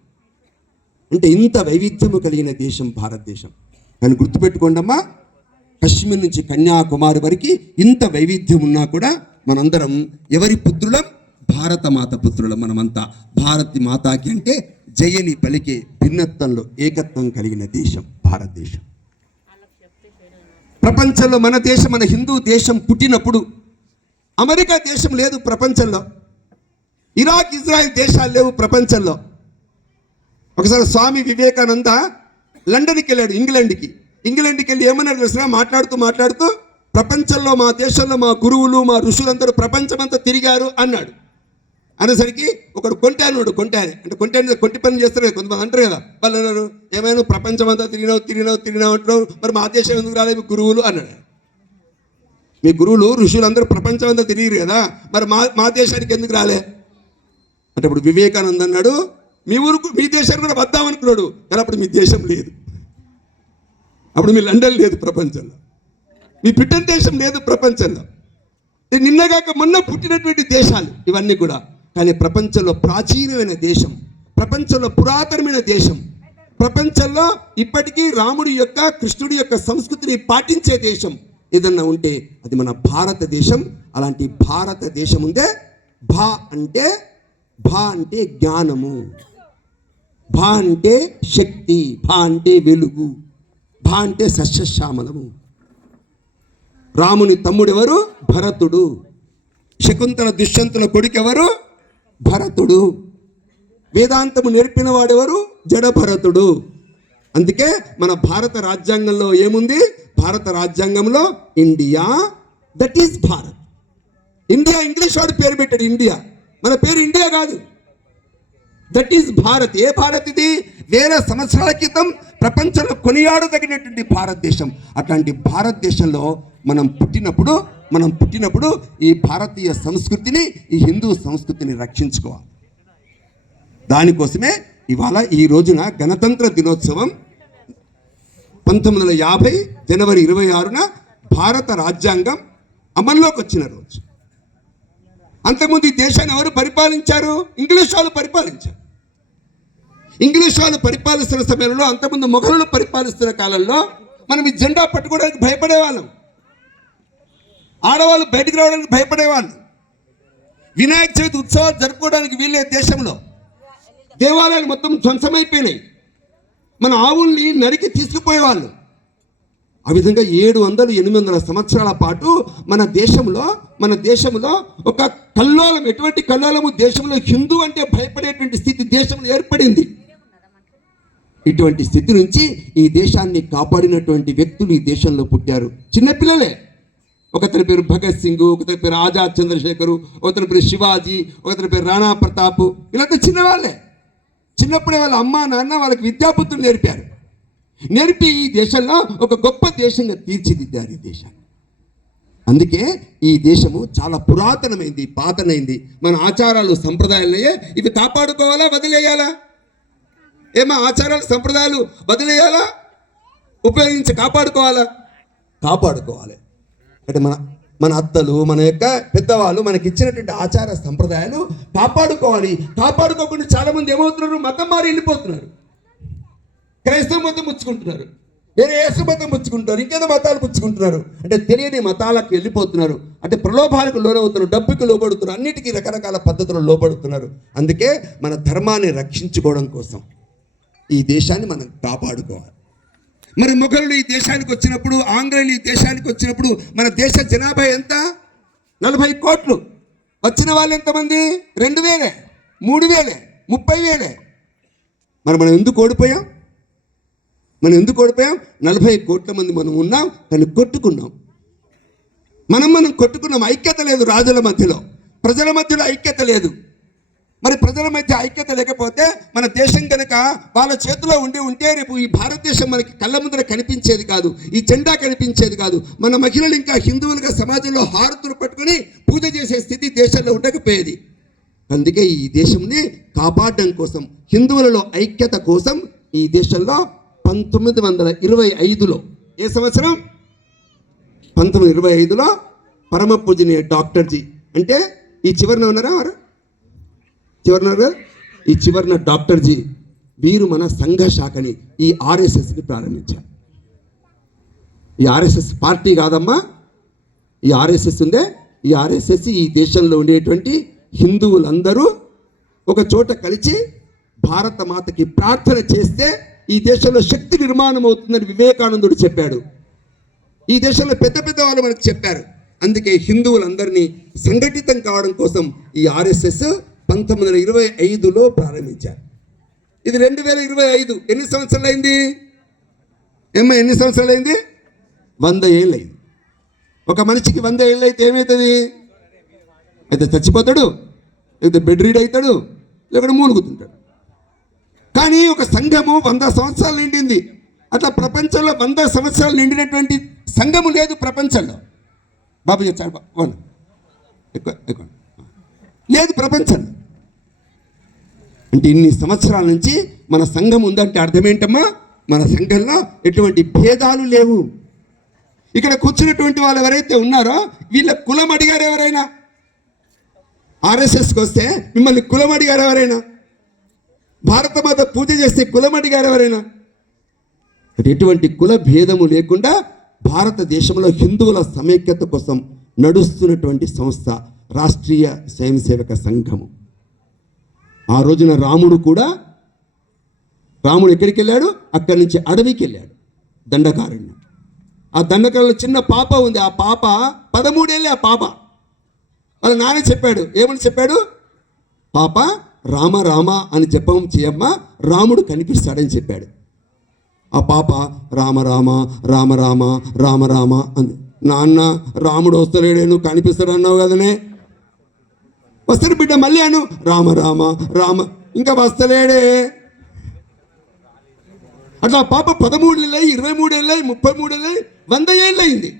అంటే ఇంత వైవిధ్యము కలిగిన దేశం భారతదేశం. కానీ గుర్తుపెట్టుకోండమ్మా, కశ్మీర్ నుంచి కన్యాకుమారి వరకు ఇంత వైవిధ్యం ఉన్నా కూడా మనందరం ఎవరి పుత్రులం? భారత మాత పుత్రులం. మనమంతా భారతి మాతాకి అంటే జయని పలికే భిన్నత్వంలో ఏకత్వం కలిగిన దేశం భారతదేశం. ప్రపంచంలో మన దేశం, మన హిందూ దేశం పుట్టినప్పుడు అమెరికా దేశం లేదు ప్రపంచంలో, ఇరాక్, ఇజ్రాయెల్ దేశాలు లేవు ప్రపంచంలో. ఒకసారి స్వామి వివేకానంద లండన్కి వెళ్ళాడు, ఇంగ్లాండ్కి వెళ్ళి ఏమన్నాడు తెలిసినా, మాట్లాడుతూ ప్రపంచంలో మా దేశంలో మా గురువులు మా ఋషులందరూ ప్రపంచమంతా తిరిగారు అన్నాడు. అనేసరికి ఒకడు కొంటాను అంటే కొంటి పని చేస్తారు కదా కొంతమంది అంటారు కదా, వాళ్ళు అన్నారు ఏమైనా ప్రపంచమంతా తిరిగినావు అంటున్నావు, మరి మా దేశం ఎందుకు రాలేదు మీ గురువులు అన్నాడు. మీ గురువులు ఋషులందరూ ప్రపంచమంతా తిరిగిరు కదా, మరి మా దేశానికి ఎందుకు రాలే అంటే ఇప్పుడు వివేకానంద అన్నాడు, మీ దేశానికి కూడా వద్దామనుకున్నాడు, కానీ అప్పుడు మీ దేశం లేదు, అప్పుడు మీ లండన్ లేదు ప్రపంచంలో, మీ బ్రిటన్ దేశం లేదు ప్రపంచంలో. నిన్నగాక మొన్న పుట్టినటువంటి దేశాలు ఇవన్నీ కూడా. కానీ ప్రపంచంలో ప్రాచీనమైన దేశం, ప్రపంచంలో పురాతనమైన దేశం, ప్రపంచంలో ఇప్పటికీ రాముడి యొక్క కృష్ణుడి యొక్క సంస్కృతిని పాటించే దేశం ఏదన్నా ఉంటే అది మన భారతదేశం. అలాంటి భారతదేశం ఉందే. భా అంటే జ్ఞానము, భా అంటే శక్తి, భా అంటే వెలుగు, భా అంటే సస్యశ్యామలము. రాముని తమ్ముడెవరు? భరతుడు. శకుంతల దుష్యంతుల కొడుకెవరు? భరతుడు. వేదాంతము నేర్పిన వాడెవరు? జడభరతుడు. అందుకే మన భారత రాజ్యాంగంలో ఏముంది? భారత రాజ్యాంగంలో India, that is Bharat. India English వాడు పేరు పెట్టాడు ఇండియా, మన పేరు ఇండియా కాదు, దట్ ఈస్ భారత్. ఏ భారత్ ఇది? వేల సంవత్సరాల క్రితం ప్రపంచంలో కొనియాడదగినటువంటి భారతదేశం. అట్లాంటి భారతదేశంలో మనం పుట్టినప్పుడు ఈ భారతీయ సంస్కృతిని, ఈ హిందూ సంస్కృతిని రక్షించుకోవాలి. దానికోసమే ఇవాళ ఈ రోజున గణతంత్ర దినోత్సవం 1950 జనవరి 26న భారత రాజ్యాంగం అమల్లోకి వచ్చిన రోజు. అంతకుముందు ఈ దేశాన్ని ఎవరు పరిపాలించారు? ఇంగ్లీష్ వాళ్ళు పరిపాలించారు. ఇంగ్లీష్ వాళ్ళు పరిపాలిస్తున్న సమయంలో, అంతకుముందు మొఘలులు పరిపాలిస్తున్న కాలంలో మనం ఈ జెండా పట్టుకోవడానికి భయపడేవాళ్ళం. ఆడవాళ్ళు బయటికి రావడానికి భయపడేవాళ్ళు. వినాయక చవితి ఉత్సవాలు జరుపుకోవడానికి వీళ్ళే దేశంలో దేవాలయాలు మొత్తం ధ్వంసమైపోయినాయి. మన ఆవుల్ని నరికి తీసుకుపోయేవాళ్ళు. ఆ విధంగా 700-800 సంవత్సరాల పాటు మన దేశంలో ఒక కల్లోలం, ఎటువంటి కల్లోలము, దేశంలో హిందూ అంటే భయపడేటువంటి స్థితి దేశంలో ఏర్పడింది. ఇటువంటి స్థితి నుంచి ఈ దేశాన్ని కాపాడినటువంటి వ్యక్తులు ఈ దేశంలో పుట్టారు. చిన్నపిల్లలే. ఒకతని పేరు భగత్ సింగ్, ఒకతని పేరు ఆజాద్ చంద్రశేఖరు, ఒకతని పేరు శివాజీ, ఒకతని పేరు రాణా ప్రతాప్. వీళ్ళంతా చిన్నవాళ్ళే. చిన్నప్పుడే వాళ్ళ అమ్మ నాన్న వాళ్ళకి విద్యాబుద్ధులు నేర్పి ఈ దేశంలో ఒక గొప్ప దేశంగా తీర్చిదిద్దారు ఈ దేశాన్ని. అందుకే ఈ దేశము చాలా పురాతనమైంది, పాతనైంది. మన ఆచారాలు సంప్రదాయాలే ఇవి కాపాడుకోవాలా, వదిలేయాలా? ఏమా ఆచారాలు సంప్రదాయాలు వదిలేయాలా, కాపాడుకోవాలా? కాపాడుకోవాలి. అంటే మన అత్తలు, మన యొక్క పెద్దవాళ్ళు మనకి ఇచ్చినటువంటి ఆచార సంప్రదాయాలు కాపాడుకోవాలి. కాపాడుకోకుండా చాలామంది ఏమవుతున్నారు? మతం మారి వెళ్ళిపోతున్నారు. క్రైస్తవ మతం పుచ్చుకుంటున్నారు, వేరే యేసు మతం పుచ్చుకుంటున్నారు, ఇంకేదో మతాలు పుచ్చుకుంటున్నారు. అంటే తెలియని మతాలకు వెళ్ళిపోతున్నారు. అంటే ప్రలోభాలకు లోనవుతున్నారు, డబ్బుకి లోబడుతున్నారు, అన్నిటికీ రకరకాల పద్ధతులు లోబడుతున్నారు. అందుకే మన ధర్మాన్ని రక్షించుకోవడం కోసం ఈ దేశాన్ని మనం కాపాడుకోవాలి. మరి మొఘలులు ఈ దేశానికి వచ్చినప్పుడు, ఆంగ్లేయులు ఈ దేశానికి వచ్చినప్పుడు మన దేశ జనాభా ఎంత? 40 కోట్లు. వచ్చిన వాళ్ళు ఎంతమంది? 2000, 3000, 30,000. మరి మనం ఎందుకు ఓడిపోయాం? 40 కోట్ల మంది మనం ఉన్నాం, కానీ కొట్టుకున్నాం. మనం కొట్టుకున్నాం. ఐక్యత లేదు రాజుల మధ్యలో, ప్రజల మధ్యలో ఐక్యత లేదు. మరి ప్రజల మధ్య ఐక్యత లేకపోతే మన దేశం కనుక వాళ్ళ చేతిలో ఉంటే రేపు ఈ భారతదేశం మనకి కళ్ళ ముందర కనిపించేది కాదు, ఈ జెండా కనిపించేది కాదు. మన మహిళలు ఇంకా హిందువులుగా సమాజంలో హారతులు పట్టుకొని పూజ చేసే స్థితి దేశంలో ఉండకపోయేది. అందుకే ఈ దేశంని కాపాడడం కోసం, హిందువులలో ఐక్యత కోసం ఈ దేశంలో 1925లో, ఏ సంవత్సరం? 1925లో పరమ పూజనీయ డాక్టర్జీ, అంటే ఈ చివరిన ఉన్నారా వారు? ఈ చివరిన డాక్టర్జీ వీరు మన సంఘ శాఖని, ఈ ఆర్ఎస్ఎస్ని ప్రారంభించారు. ఈ ఆర్ఎస్ఎస్ పార్టీ కాదమ్మా, ఈ ఆర్ఎస్ఎస్ ఉందే, ఈ ఆర్ఎస్ఎస్ ఈ దేశంలో ఉండేటువంటి హిందువులందరూ ఒక చోట కలిసి భారత మాతకి ప్రార్థన చేస్తే ఈ దేశంలో శక్తి నిర్మాణం అవుతుందని వివేకానందుడు చెప్పాడు. ఈ దేశంలో పెద్ద వాళ్ళు మనకు చెప్పారు. అందుకే హిందువులందరినీ సంఘటితం కావడం కోసం ఈ ఆర్ఎస్ఎస్ 1925లో ప్రారంభించారు. ఇది 2025. ఎన్ని సంవత్సరాలు అయింది? ఎన్ని సంవత్సరాలు అయింది? 100 ఏళ్ళు అయింది. ఒక మనిషికి 100 ఏళ్ళు అయితే ఏమవుతుంది? అయితే చచ్చిపోతాడు, అయితే బెడ్ రీడ్ అవుతాడు, లేకపోతే మూలుగుతుంటాడు. కానీ ఒక సంఘము 100 సంవత్సరాలు నిండింది. అట్లా ప్రపంచంలో 100 సంవత్సరాలు నిండినటువంటి సంఘము లేదు ప్రపంచంలో. బాబు చెప్పాడు ఎక్కువ లేదు ప్రపంచంలో. అంటే ఇన్ని సంవత్సరాల నుంచి మన సంఘం ఉందంటే అర్థం ఏంటమ్మా? మన సంఘంలో ఎటువంటి భేదాలు లేవు. ఇక్కడ కూర్చున్నటువంటి వాళ్ళు ఎవరైతే ఉన్నారో వీళ్ళ కులం అడిగారు ఎవరైనా? ఆర్ఎస్ఎస్కి వస్తే మిమ్మల్ని కులం అడిగారు ఎవరైనా? భారత మాత పూజ చేస్తే కులం అడిగారు ఎవరైనా? ఎటువంటి కుల భేదము లేకుండా భారతదేశంలో హిందువుల సమైక్యత కోసం నడుస్తున్నటువంటి సంస్థ రాష్ట్రీయ స్వయం సేవక సంఘము. ఆ రోజున రాముడు ఎక్కడికి వెళ్ళాడు? అక్కడి నుంచి అడవికి వెళ్ళాడు, దండకారణ్యం. ఆ దండకారణ్యంలో చిన్న పాప ఉంది. ఆ పాప 13 ఏళ్ళే. ఆ పాప వాళ్ళ నాన్న చెప్పాడు, ఏమని చెప్పాడు? పాప రామ రామ అని జపం చేయమ్మా, రాముడు కనిపిస్తాడని చెప్పాడు. ఆ పాప రామ రామ రామ రామ రామ రామ అంది. నాన్న రాముడు వస్తలేడే, నువ్వు కనిపిస్తాడు అన్నావు కదనే. వస్తాడు బిడ్డ, మళ్ళీ అను రామ రామ రామ, ఇంకా వస్తలేడే. అట్లా పాప 13 ఏళ్ళై, 23 ఏళ్ళై, 33 ఏళ్ళై, 100 ఏళ్ళు అయింది.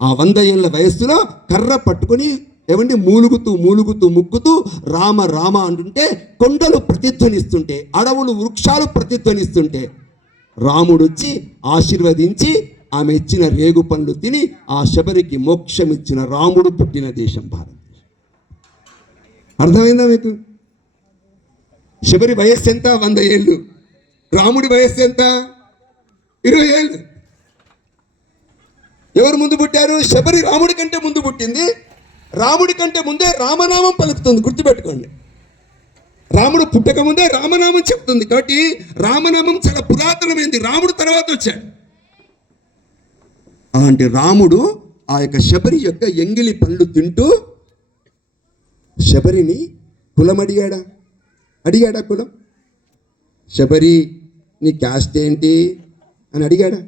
ఆ 100 ఏళ్ళ వయస్సులో కర్ర పట్టుకొని మూలుగుతూ ముక్కుతూ రామ రామ అంటుంటే కొండలు ప్రతిధ్వనిస్తుంటే, అడవులు వృక్షాలు ప్రతిధ్వనిస్తుంటే రాముడు వచ్చి ఆశీర్వదించి ఆమె ఇచ్చిన రేగు పండ్లు తిని ఆ శబరికి మోక్షం ఇచ్చిన రాముడు పుట్టిన దేశం భారతదేశం. అర్థమైందా మీకు? శబరి వయస్సు ఎంత? 100 ఏళ్ళు. రాముడి వయస్సు ఎంత? 20 ఏళ్ళు. ఎవరు ముందు పుట్టారు? శబరి రాముడి కంటే ముందు పుట్టింది. రాముడి కంటే ముందే రామనామం పలుకుతుంది, గుర్తుపెట్టుకోండి. రాముడు పుట్టక ముందే రామనామం చెప్తుంది. కాబట్టి రామనామం చాలా పురాతనమైంది. రాముడు తర్వాత వచ్చాడు. అలాంటి రాముడు ఆ యొక్క శబరి యొక్క ఎంగిలి పళ్ళు తింటూ శబరిని కులం అడిగాడా కులం? శబరి నీ క్యాస్ట్ ఏంటి అని అడిగాడా?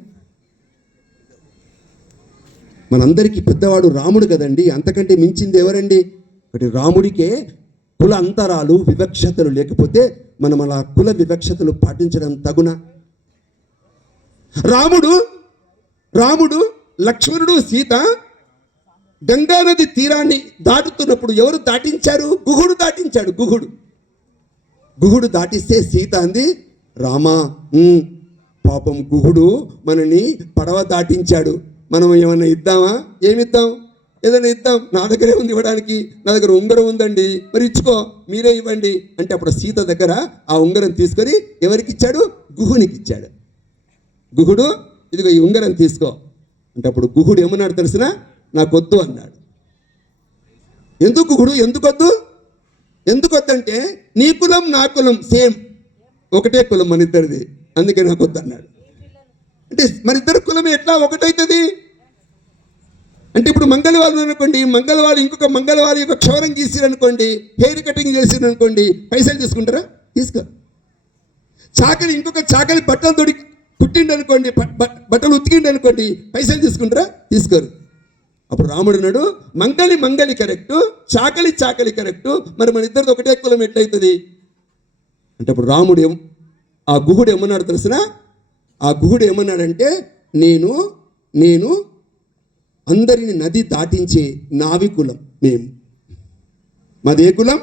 మనందరికీ పెద్దవాడు రాముడు కదండి, అంతకంటే మించింది ఎవరండి? ఒకటి రాముడికే కుల అంతరాలు వివక్షతలు లేకపోతే మనం అలా కుల వివక్షతలు పాటించడం తగునా? రాముడు లక్ష్మణుడు సీత గంగానది తీరాన్ని దాటుతున్నప్పుడు ఎవరు దాటించారు? గుహుడు దాటించాడు. గుహుడు దాటిస్తే సీత అంది, రామా పాపం గుహుడు మనని పడవ దాటించాడు, మనం ఏమన్నా ఇద్దామా? ఏమిద్దాం? ఏదైనా ఇద్దాం, నా దగ్గరే ఉంది ఇవ్వడానికి, నా దగ్గర ఉంగరం ఉందండి, మరి ఇచ్చుకో, మీరే ఇవ్వండి అంటే అప్పుడు సీత దగ్గర ఆ ఉంగరం తీసుకొని ఎవరికి ఇచ్చాడు? గుహునికి ఇచ్చాడు. గుహుడు ఇదిగో ఈ ఉంగరం తీసుకో అంటే అప్పుడు గుహుడు ఏమన్నాడు తెలిసిన? నాకొద్దు అన్నాడు. ఎందుకు గుహుడు ఎందుకొద్దు అంటే నీ కులం నా కులం సేమ్, ఒకటే కులం మన ఇద్దరిది, అందుకే నాకొద్దు అన్నాడు. అంటే మన ఇద్దరు కులం ఎట్లా ఒకటవుతుంది అంటే ఇప్పుడు మంగళవారం అనుకోండి, మంగళవారం ఇంకొక మంగళవారం యొక్క క్షౌరం గీసిరనుకోండి, హెయిర్ కటింగ్ చేసిరనుకోండి, పైసలు తీసుకుంటారా? తీసుకోరు. చాకలి ఇంకొక చాకలి బట్టలు తొడి కుట్టిండు అనుకోండి, బట్టలు ఉతికిండు అనుకోండి, పైసలు తీసుకుంటారా? తీసుకోరు. అప్పుడు రాముడు అన్నాడు, మంగళి కరెక్టు, చాకలి కరెక్టు, మరి మన ఇద్దరిది ఒకటే కులం ఎట్లయితుంది అంటే అప్పుడు రాముడు ఆ గుహుడు ఏమన్నాడు తెలిసిన? ఆ గుహుడు ఏమన్నాడంటే నేను అందరిని నది దాటించే నావికులం మేము. మాదే కులం?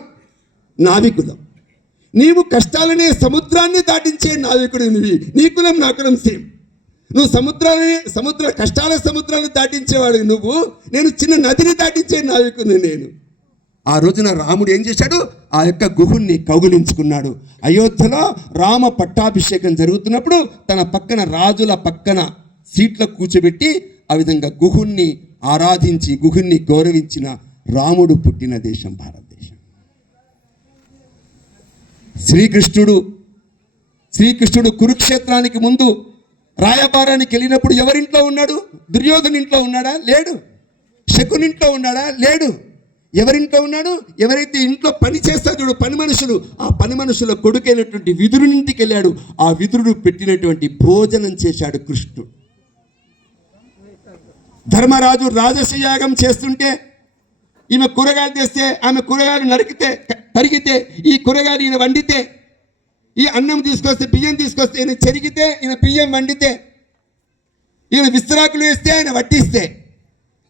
నావికులం. నీవు కష్టాలనే సముద్రాన్ని దాటించే నావికుడు నీ కులం నా కులం సేమ్. నువ్వు సముద్రాలను దాటించేవాడు నువ్వు, నేను చిన్న నదిని దాటించే నావికుని నేను. ఆ రోజున రాముడు ఏం చేశాడు? ఆ యొక్క గుహుణ్ణి కౌగిలించుకున్నాడు. అయోధ్యలో రామ పట్టాభిషేకం జరుగుతున్నప్పుడు తన పక్కన రాజుల పక్కన సీట్లో కూర్చోబెట్టి ఆ విధంగా గుహుణ్ణి ఆరాధించి గుహుణ్ణి గౌరవించిన రాముడు పుట్టిన దేశం భారతదేశం. శ్రీకృష్ణుడు కురుక్షేత్రానికి ముందు రాయబారానికి వెళ్ళినప్పుడు ఎవరింట్లో ఉన్నాడు? దుర్యోధను ఇంట్లో ఉన్నాడా? లేడు. శకుని ఇంట్లో ఉన్నాడా? లేడు. ఎవరింట్లో ఉన్నాడు? ఎవరైతే ఇంట్లో పని చేస్తాడు చూడు, పని మనుషులు, ఆ పని మనుషుల కొడుకైనటువంటి విదురునింటికి వెళ్ళాడు. ఆ విదురుడు పెట్టినటువంటి భోజనం చేశాడు కృష్ణుడు. ధర్మరాజు రాజసయాగం చేస్తుంటే ఈమె కూరగాయలు తెస్తే ఆమె కూరగాయలు తరిగితే ఈ కూరగాయలు ఈయన వండితే, ఈ అన్నం తీసుకొస్తే బియ్యం తీసుకొస్తే ఈయన చెరిగితే ఈయన బియ్యం వండితే, ఈయన విస్తరాకులు వేస్తే ఆయన వడ్డిస్తే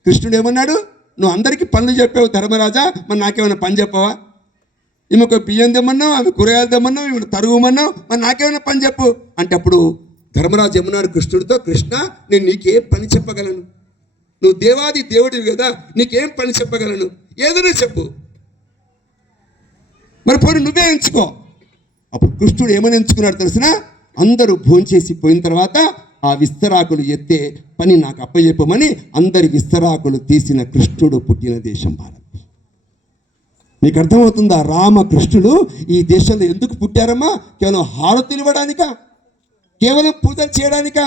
కృష్ణుడు ఏమన్నాడు? నువ్వు అందరికీ పనులు చెప్పావు ధర్మరాజా, మరి నాకేమైనా పని చెప్పవా? ఈమెకు బియ్యం తెమ్మన్నావు, ఆమె కూరగాయలు తెమ్మన్నావు, ఈమెను తరుగుమన్నావు, మరి నాకేమైనా పని చెప్పు అంటే అప్పుడు ధర్మరాజు ఏమన్నాడు కృష్ణుడితో, కృష్ణ నేను నీకేం పని చెప్పగలను? నువ్వు దేవాది దేవుడివి కదా, నీకేం పని చెప్పగలను? ఏదైనా చెప్పు, మరి పోనీ నువ్వే ఎంచుకో. అప్పుడు కృష్ణుడు ఏమని ఎంచుకున్నాడు తెలిసిన? అందరూ భోంచేసి పోయిన తర్వాత ఆ విస్తరాకులు ఎత్తే పని నాకు అప్పచెప్పమని అందరి విస్తరాకులు తీసిన కృష్ణుడు పుట్టిన దేశం భారతదేశం. మీకు అర్థమవుతుందా? రామకృష్ణుడు ఈ దేశంలో ఎందుకు పుట్టారమ్మా? కేవలం హారతులు ఇవ్వడానికా? కేవలం పూజలు చేయడానికా?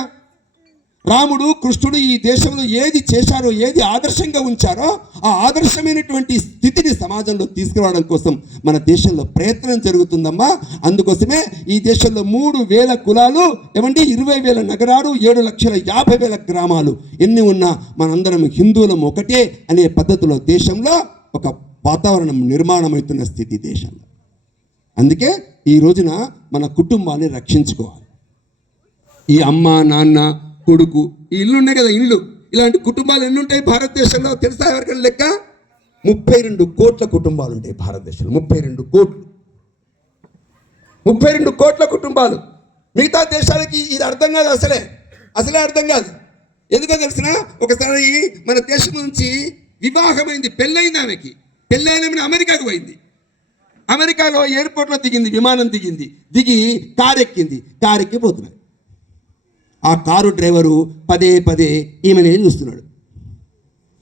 రాముడు కృష్ణుడు ఈ దేశంలో ఏది చేశారో, ఏది ఆదర్శంగా ఉంచారో ఆ ఆదర్శమైనటువంటి స్థితిని సమాజంలో తీసుకురావడం కోసం మన దేశంలో ప్రయత్నం జరుగుతుందమ్మా. అందుకోసమే ఈ దేశంలో 3,000 కులాలు, 20,000 నగరాలు, 7,50,000 గ్రామాలు ఎన్ని ఉన్నా మనందరం హిందువులం ఒకటే అనే పద్ధతిలో దేశంలో ఒక వాతావరణం నిర్మాణం అవుతున్న స్థితి దేశంలో. అందుకే ఈ రోజున మన కుటుంబాన్ని రక్షించుకోవాలి. ఈ అమ్మ నాన్న కొడుకు ఈ ఇల్లు ఉన్నాయి కదా, ఇల్లు, ఇలాంటి కుటుంబాలు ఎన్ని ఉంటాయి భారతదేశంలో తెలుసా ఎవరికైనా లెక్క? 32 కోట్ల కుటుంబాలు ఉంటాయి భారతదేశంలో. 32 కోట్ల కుటుంబాలు. మిగతా దేశాలకి ఇది అర్థం కాదు, అసలే అర్థం కాదు. ఎందుకో తెలిసిన, ఒకసారి మన దేశం నుంచి వివాహమైంది, పెళ్ళైంది ఆమెకి. పెళ్ళైన అమెరికాకు పోయింది. అమెరికాలో ఎయిర్పోర్ట్లో దిగింది, విమానం దిగింది, దిగి కారు ఎక్కింది. కారు ఎక్కి పోతున్నది. ఆ కారు డ్రైవరు పదే పదే ఈమెనే చూస్తున్నాడు.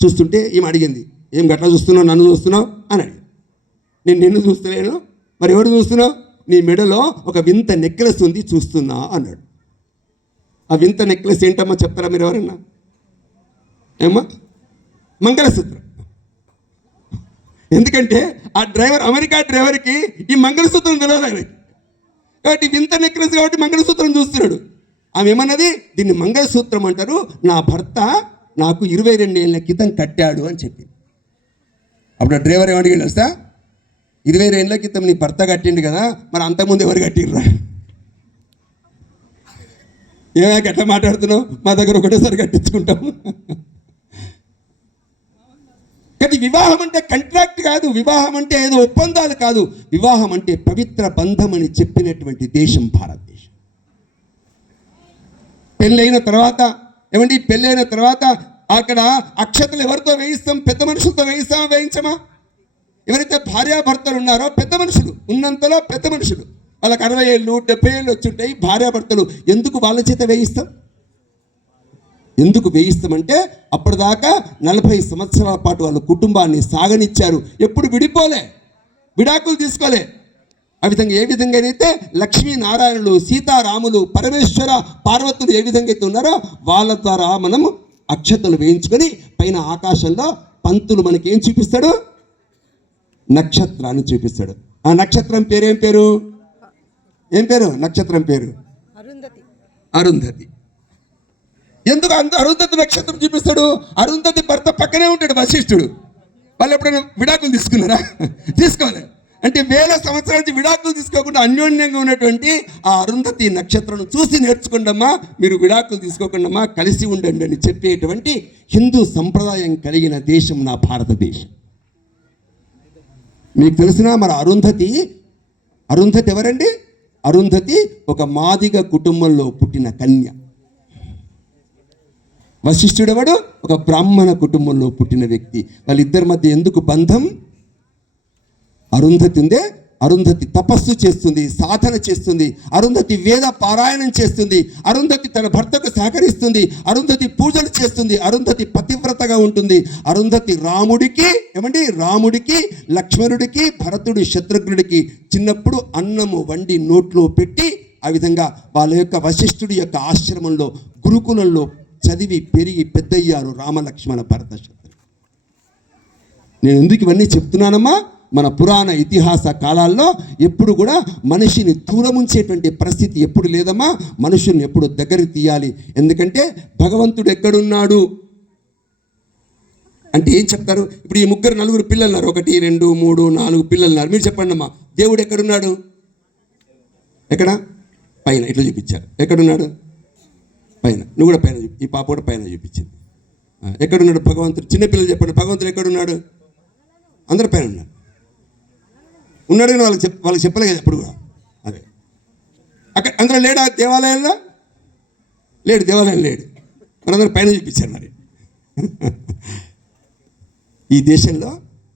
చూస్తుంటే ఈమె అడిగింది, ఏం గట్లా చూస్తున్నావు, నన్ను చూస్తున్నావు అని అడిగింది. నేను నిన్ను చూస్తలేను, మరి ఎవరు చూస్తున్నావు? నీ మెడలో ఒక వింత నెక్లెస్ ఉంది, చూస్తున్నా అన్నాడు. ఆ వింత నెక్లెస్ ఏంటమ్మా చెప్తారా మీరు ఎవరన్నా? ఏమ్మా? మంగళసూత్రం. ఎందుకంటే ఆ డ్రైవర్, అమెరికా డ్రైవర్కి ఈ మంగళసూత్రం తెలియదు ఆయనకి. కాబట్టి వింత నెక్లెస్ కాబట్టి మంగళసూత్రం చూస్తున్నాడు. ఆమె ఏమన్నది, దీన్ని మంగళసూత్రం అంటారు, నా భర్త నాకు 22 ఏళ్ళ క్రితం కట్టాడు అని చెప్పింది. అప్పుడు ఆ డ్రైవర్ ఏమడిగాడు తెలుసా, 22 ఏళ్ళ క్రితం నీ భర్త కట్టిండు కదా, మరి అంతకుముందు ఎవరు కట్టిర్రా? ఏమైనా ఎట్లా మాట్లాడుతున్నావు, మా దగ్గర ఒకటేసారి కట్టించుకుంటాము. కానీ వివాహం అంటే కాంట్రాక్ట్ కాదు, వివాహం అంటే ఏదో ఒప్పందాలు కాదు, వివాహం అంటే పవిత్ర బంధం అని చెప్పినటువంటి దేశం భారతదేశం. పెళ్ళైన తర్వాత ఏమండి, పెళ్ళైన తర్వాత అక్కడ అక్షతలు ఎవరితో వేయిస్తాం? పెద్ద మనుషులతో వేయిస్తామా, వేయించమా? ఎవరైతే భార్యాభర్తలు ఉన్నారో పెద్ద మనుషులు, ఉన్నంతలో పెద్ద మనుషులు, వాళ్ళకి 60 ఏళ్ళు 70 ఏళ్ళు వచ్చుంటాయి భార్యాభర్తలు. ఎందుకు వాళ్ళ చేత వేయిస్తాం? ఎందుకు వేయిస్తామంటే అప్పటిదాకా 40 సంవత్సరాల పాటు వాళ్ళ కుటుంబాన్ని సాగనిచ్చారు, ఎప్పుడు విడిపోలే, విడాకులు తీసుకోలే. ఆ విధంగా ఏ విధంగా అయితే లక్ష్మీనారాయణులు, సీతారాములు, పరమేశ్వర పార్వతులు ఏ విధంగా అయితే ఉన్నారో వాళ్ళ ద్వారా మనం అక్షతలు వేయించుకొని పైన ఆకాశంలో పంతులు మనకి ఏం చూపిస్తాడు? నక్షత్రాన్ని చూపిస్తాడు. ఆ నక్షత్రం పేరు ఏం పేరు? ఏం పేరు? నక్షత్రం పేరు అరుంధతి. ఎందుకు అరుంధతి నక్షత్రం చూపిస్తాడు? అరుంధతి భర్త పక్కనే ఉంటాడు వశిష్ఠుడు. వాళ్ళు ఎప్పుడైనా విడాకులు తీసుకున్నారా? తీసుకోలే. అంటే 1000 సంవత్సరాల నుంచి విడాకులు తీసుకోకుండా అన్యోన్యంగా ఉన్నటువంటి ఆ అరుంధతి నక్షత్రం చూసి నేర్చుకోండమ్మా, మీరు విడాకులు తీసుకోకుండామ్మా, కలిసి ఉండండి అని చెప్పేటువంటి హిందూ సంప్రదాయం కలిగిన దేశం నా భారతదేశం. మీకు తెలిసిన మరి అరుంధతి ఎవరండి? అరుంధతి ఒక మాదిగ కుటుంబంలో పుట్టిన కన్య. వశిష్ఠుడెవడు? ఒక బ్రాహ్మణ కుటుంబంలో పుట్టిన వ్యక్తి. వాళ్ళిద్దరి మధ్య ఎందుకు బంధం? అరుంధతి ఉందే, అరుంధతి తపస్సు చేస్తుంది, సాధన చేస్తుంది, అరుంధతి వేద పారాయణం చేస్తుంది, అరుంధతి తన భర్తకు సహకరిస్తుంది, అరుంధతి పూజలు చేస్తుంది, అరుంధతి పతివ్రతగా ఉంటుంది. అరుంధతి రాముడికి లక్ష్మణుడికి భరతుడి శత్రుఘ్నుడికి చిన్నప్పుడు అన్నము వండి నోట్లో పెట్టి ఆ విధంగా వాళ్ళ యొక్క వశిష్ఠుడి యొక్క ఆశ్రమంలో గురుకులంలో చదివి పెరిగి పెద్దయ్యారు రామలక్ష్మణ భరత శత్రుఘ్నుడు. నేను ఎందుకు ఇవన్నీ చెప్తున్నానమ్మా? మన పురాణ ఇతిహాస కాలాల్లో ఎప్పుడు కూడా మనిషిని దూరం ఉంచేటువంటి పరిస్థితి ఎప్పుడు లేదమ్మా. మనుషుల్ని ఎప్పుడు దగ్గరికి తీయాలి. ఎందుకంటే భగవంతుడు ఎక్కడున్నాడు అంటే ఏం చెప్తారు? ఇప్పుడు ఈ 4 పిల్లలు ఉన్నారు, 1 2 3 4 పిల్లలు ఉన్నారు. మీరు చెప్పండి అమ్మా, దేవుడు ఎక్కడున్నాడు? ఎక్కడ? పైన. ఇట్లా చూపించారు. ఎక్కడున్నాడు? పైన. నువ్వు కూడా పైన చూపి, ఈ పాప కూడా పైన చూపించింది. ఎక్కడున్నాడు భగవంతుడు? చిన్నపిల్లలు చెప్పండి, భగవంతుడు ఎక్కడున్నాడు? అందరు పైన ఉన్నారు. ఉన్నాడు కానీ వాళ్ళకి చెప్పలేదు కదా ఎప్పుడు కూడా. అదే అక్కడ అందరూ లేడా దేవాలయంలో? లేడు, దేవాలయం లేడు. మనందరూ పైన చూపించారు. మరి ఈ దేశంలో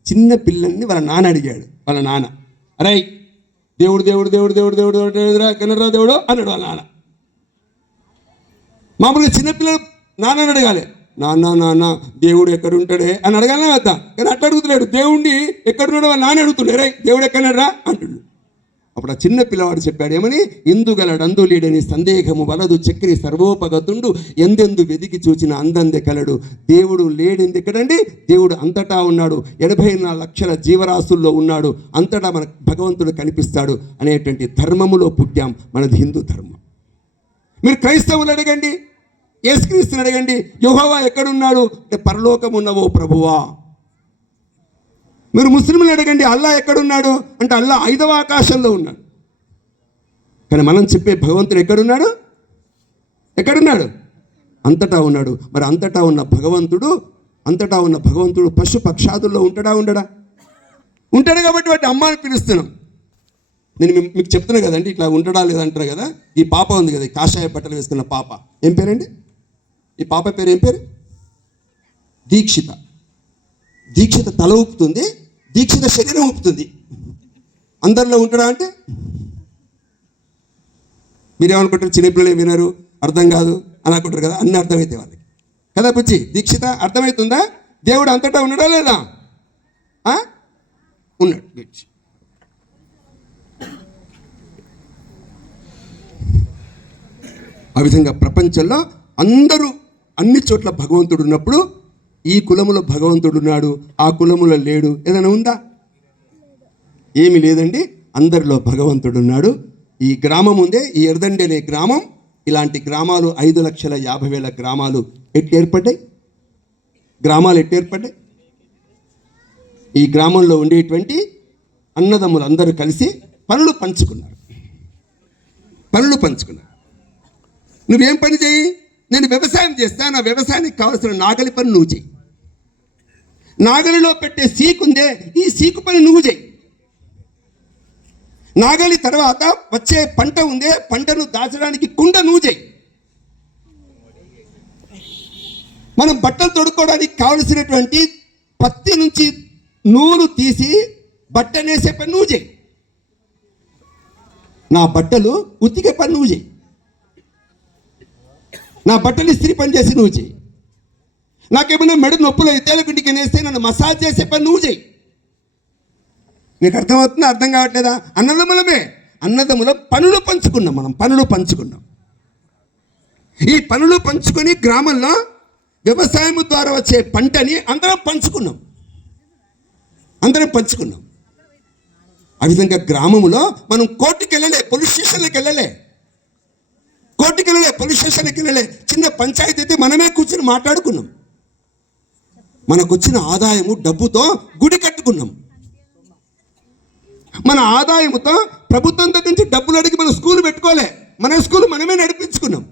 చిన్న పిల్లల్ని వాళ్ళ నాన్న అడిగాడు. వాళ్ళ నాన్న, అరే దేవుడు దేవుడు దేవుడు దేవుడు దేవుడు దేవుడు కన్నరా దేవుడు అన్నాడు వాళ్ళ నాన్న. మామూలుగా చిన్నపిల్లలు నాన్నని అడగాలి, నాన్న దేవుడు ఎక్కడ ఉంటాడే అని అడగాలనే వద్దా? కానీ అట్లా అడుగుతున్నాడు. దేవుడిని ఎక్కడున్నాడో వాళ్ళ నాన్న అడుగుతున్నాడు, రే దేవుడు ఎక్కడరా అంటున్నాడు. అప్పుడు ఆ చిన్న పిల్లవాడు చెప్పాడు ఏమని? ఇందుగలడందు లేడని సందేహము వలదు చక్రి సర్వోపగతుండు ఎందెందు వెదికి చూచిన అందందె కలడు. దేవుడు లేడింది ఎక్కడండి? దేవుడు అంతటా ఉన్నాడు, 84 లక్షల జీవరాశుల్లో ఉన్నాడు, అంతటా మన భగవంతుడు కనిపిస్తాడు అనేటువంటి ధర్మములో పుట్టాం. మనది హిందూ ధర్మం. మీరు క్రైస్తవులు అడగండి, యేసుక్రీస్తుని అడగండి, యెహోవా ఎక్కడున్నాడు అంటే పరలోకం ఉన్నవో ప్రభువా. మీరు ముస్లింలు అడగండి, అల్లా ఎక్కడున్నాడు అంటే అల్లా 5వ ఆకాశంలో ఉన్నాడు. కానీ మనం చెప్పే భగవంతుడు ఎక్కడున్నాడు? ఎక్కడున్నాడు? అంతటా ఉన్నాడు. మరి అంతటా ఉన్న భగవంతుడు పశు పక్షాదుల్లో ఉంటాడా? ఉండడా? ఉంటాడు. కాబట్టి వాటి అమ్మ అని పిలుస్తున్నాం. నేను మీకు చెప్తున్నా కదండి, ఇట్లా ఉంటాడా లేదంటారు కదా. ఈ పాప ఉంది కదా, కాషాయ బట్టలు వేసుకున్న పాప, ఏం పేరండి? ఈ పాప పేరు ఏం పేరు? దీక్షిత. దీక్షిత తల ఊపుతుంది, దీక్షిత శరీరం ఊపుతుంది. అందరిలో ఉంటాడా అంటే మీరేమనుకుంటారు? చిన్నపిల్లలు వినరు, అర్థం కాదు అని అనుకుంటారు కదా. అన్నీ అర్థమవుతాయి వాళ్ళకి కదా. పుచ్చి దీక్షిత అర్థమవుతుందా? దేవుడు అంతటా ఉన్నాడా లేదా? ఉన్నాడు. ఆ విధంగా ప్రపంచంలో అందరూ అన్ని చోట్ల భగవంతుడు ఉన్నప్పుడు ఈ కులములో భగవంతుడు ఉన్నాడు, ఆ కులములో లేడు, ఏదైనా ఉందా? ఏమీ లేదండి. అందరిలో భగవంతుడు ఉన్నాడు. ఈ గ్రామం ఉందే, ఈ ఎర్దండి అనే గ్రామం, ఇలాంటి గ్రామాలు 5,50,000 గ్రామాలు ఎట్లా ఏర్పడ్డాయి? గ్రామాలు ఎట్లా ఏర్పడ్డాయి? ఈ గ్రామంలో ఉండేటువంటి అన్నదమ్ములు అందరూ కలిసి పనులు పంచుకున్నారు. నువ్వేం పని చేయి? నేను వ్యవసాయం చేస్తా, నా వ్యవసాయానికి కావాల్సిన నాగలి పని నువ్వు చేయి. నాగలిలో పెట్టే సీకు ఉందే, ఈ సీకు పని నువ్వు చేయి. నాగలి తర్వాత వచ్చే పంట ఉందే, పంటను దాచడానికి కుండ నువ్వు చేయి. మనం బట్టలు తొడుక్కోవడానికి కావలసినటువంటి పత్తి నుంచి నూలు తీసి బట్ట నేసే పని నువ్వు చేయి. నా బట్టలు ఉతికే పని నువ్వు చేయి. నా బట్టలు ఇస్త్రీ పని చేసి నువ్వు చేయి. నాకేమైనా మెడ నొప్పులు అయితే ఇంటికి నేస్తే నన్ను మసాజ్ చేసే పని నువ్వు చేయి. నీకు అర్థమవుతుందా? అర్థం కావట్లేదా? అన్నదమ్ముల పనులు పంచుకున్నాం. మనం పనులు పంచుకున్నాం. ఈ పనులు పంచుకొని గ్రామంలో వ్యవసాయం ద్వారా వచ్చే పంటని అందరం పంచుకున్నాం. ఆ విధంగా గ్రామంలో మనం కోర్టుకి వెళ్ళలే, పోలీస్ స్టేషన్లకు వెళ్ళలే, చిన్న పంచాయతీ అయితే మనమే కూర్చొని మాట్లాడుకున్నాం. మనకు వచ్చిన ఆదాయము డబ్బుతో గుడి కట్టుకున్నాం. మన ఆదాయముతో ప్రభుత్వం దగ్గర నుంచి డబ్బులు అడిగి మనం స్కూల్ పెట్టుకోలే, మన స్కూల్ మనమే నడిపించుకున్నాం.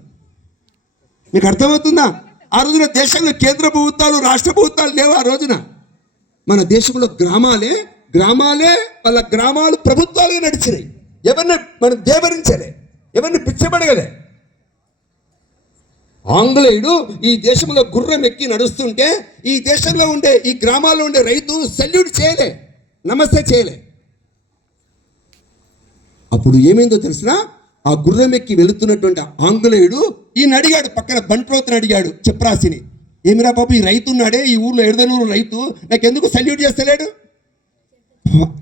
మీకు అర్థమవుతుందా? ఆ రోజున దేశంలో కేంద్ర ప్రభుత్వాలు, రాష్ట్ర ప్రభుత్వాలు లేవు. ఆ రోజున మన దేశంలో గ్రామాలే వాళ్ళ గ్రామాలు ప్రభుత్వాలుగా నడిచినాయి. ఎవరిని మనం దేవరించలే, ఎవరిని పిచ్చబడగలే. ఆంగ్లేయుడు ఈ దేశంలో గుర్రం ఎక్కి నడుస్తుంటే ఈ దేశంలో ఉండే, ఈ గ్రామాల్లో ఉండే రైతు సల్యూట్ చేయలే, నమస్తే చేయలే. అప్పుడు ఏమైందో తెలిసినా, ఆ గుర్రం ఎక్కి వెళుతున్నటువంటి ఆంగ్లేయుడు ఈయన అడిగాడు, పక్కన బంట్రోతుని అడిగాడు, చెప్రాసిని, ఏమిరా బాబు, ఈ రైతు ఉన్నాడే ఈ ఊర్లో, ఎడదనూరు రైతు, నాకెందుకు సల్యూట్ చేస్తలేడు?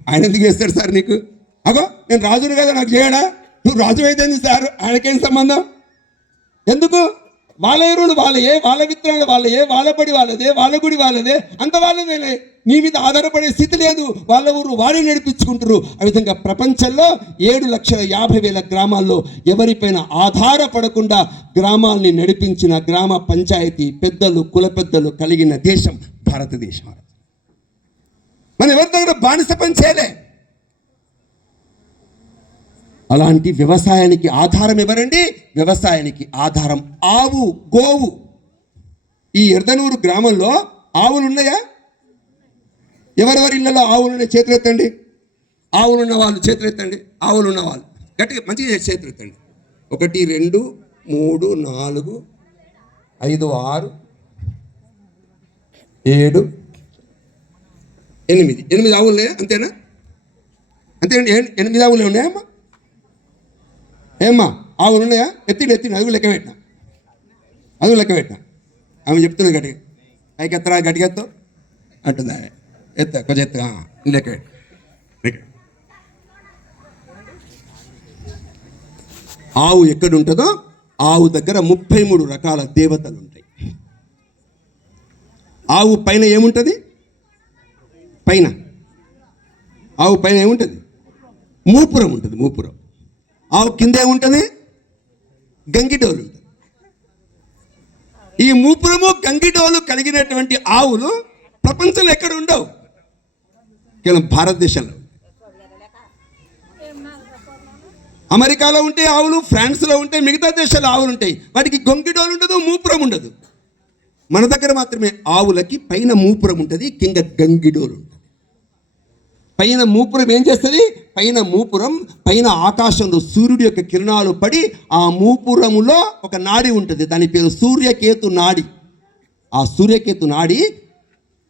ఆయన ఎందుకు చేస్తాడు సార్ నీకు? అగో నేను రాజును కదా, నాకు చేయడా? నువ్వు రాజు అయితే సార్, ఆయనకేం సంబంధం? ఎందుకు? వాళ్ళ ఎరువులు వాళ్ళయే, వాళ్ళ విత్తనాలు వాళ్ళయే, వాళ్ళ బడి వాళ్ళదే, వాళ్ళ గుడి వాళ్ళదే, అంత వాళ్ళదేలే. నీ మీద ఆధారపడే స్థితి లేదు. వాళ్ళ ఊరు వారే నడిపించుకుంటారు. ఆ విధంగా ప్రపంచంలో 7,50,000 గ్రామాల్లో ఎవరిపైన ఆధారపడకుండా గ్రామాల్ని నడిపించిన గ్రామ పంచాయతీ పెద్దలు, కుల పెద్దలు కలిగిన దేశం భారతదేశం. మనం ఎవరి దగ్గర బానిస పని చేయలే. అలాంటి వ్యవసాయానికి ఆధారం ఎవరండి? వ్యవసాయానికి ఆధారం ఆవు, గోవు. ఈ ఎర్దనూరు గ్రామంలో ఆవులు ఉన్నాయా? ఎవరెవరి ఇళ్ళలో ఆవులు ఉన్నాయి? చేతులు ఎత్తండి. ఆవులున్న వాళ్ళు చేతులు ఎత్తండి. ఆవులున్న వాళ్ళు గట్టిగా మంచిగా చేతులు ఎత్తండి. 1 2 3 4 5 6 7 8 ఆవులు ఉన్నాయా? అంతేనా? అంతేనండి. 8 ఆవులు ఉన్నాయమ్మా? ఏమ్మా ఆవులు ఉన్నాయా? ఎత్తిండి. అదుగు లెక్క పెట్టినా. ఆమె చెప్తుంది గట్టిగా, పైకి ఎత్తరా, గట్టిగా ఎత్తు అంటుంది. కొంచెం ఎత్తు, లెక్క పెట్టు. ఆవు ఎక్కడుంటుందో ఆవు దగ్గర 33 రకాల దేవతలు ఉంటాయి. ఆవు పైన ఏముంటుంది? ఆవు పైన ఏముంటుంది? మూపురం ఉంటుంది. ఆవు కింద ఏముంటుంది? గంగిడోలు ఉంటుంది. ఈ మూపురము, గంగిడోలు కలిగినటువంటి ఆవులు ప్రపంచంలో ఎక్కడ ఉండవు, కేవలం భారతదేశంలో. అమెరికాలో ఉంటే ఆవులు, ఫ్రాన్స్లో ఉంటే, మిగతా దేశాల్లో ఆవులు ఉంటాయి. వాటికి గంగిడోలు ఉండదు, మూపురం ఉండదు. మన దగ్గర మాత్రమే ఆవులకి పైన మూపురం ఉంటుంది, కింద గంగిడోలు ఉంటుంది. పైన మూపురం ఏం చేస్తుంది? పైన మూపురం, పైన ఆకాశంలో సూర్యుడి యొక్క కిరణాలు పడి ఆ మూపురములో ఒక నాడి ఉంటుంది, దాని పేరు సూర్యకేతు నాడి. ఆ సూర్యకేతు నాడి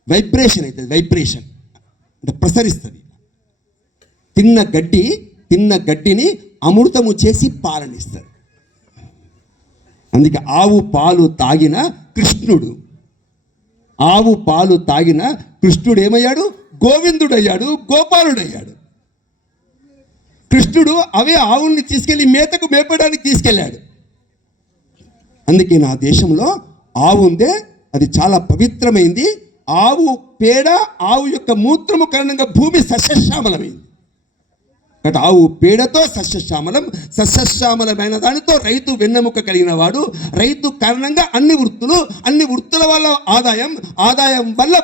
వైబ్రేషన్ అవుతుంది, వైబ్రేషన్ అంటే ప్రసరిస్తుంది. తిన్న గడ్డిని అమృతము చేసి పాలనిస్తుంది. అందుకే ఆవు పాలు తాగిన కృష్ణుడు ఏమయ్యాడు? గోవిందుడయ్యాడు, గోపాలుడయ్యాడు. కృష్ణుడు అవే ఆవుల్ని తీసుకెళ్ళి మేపడానికి తీసుకెళ్ళాడు. అందుకే నా దేశంలో ఆవు ఉందే, అది చాలా పవిత్రమైంది. ఆవు పేడ, ఆవు యొక్క మూత్రము కారణంగా భూమి సస్యశ్యామలమైంది. కాబట్టి ఆవు పేడతో సస్యశ్యామలమైన దానితో రైతు వెన్నెముక కలిగిన వాడు. రైతు కారణంగా అన్ని వృత్తుల వల్ల ఆదాయం వల్ల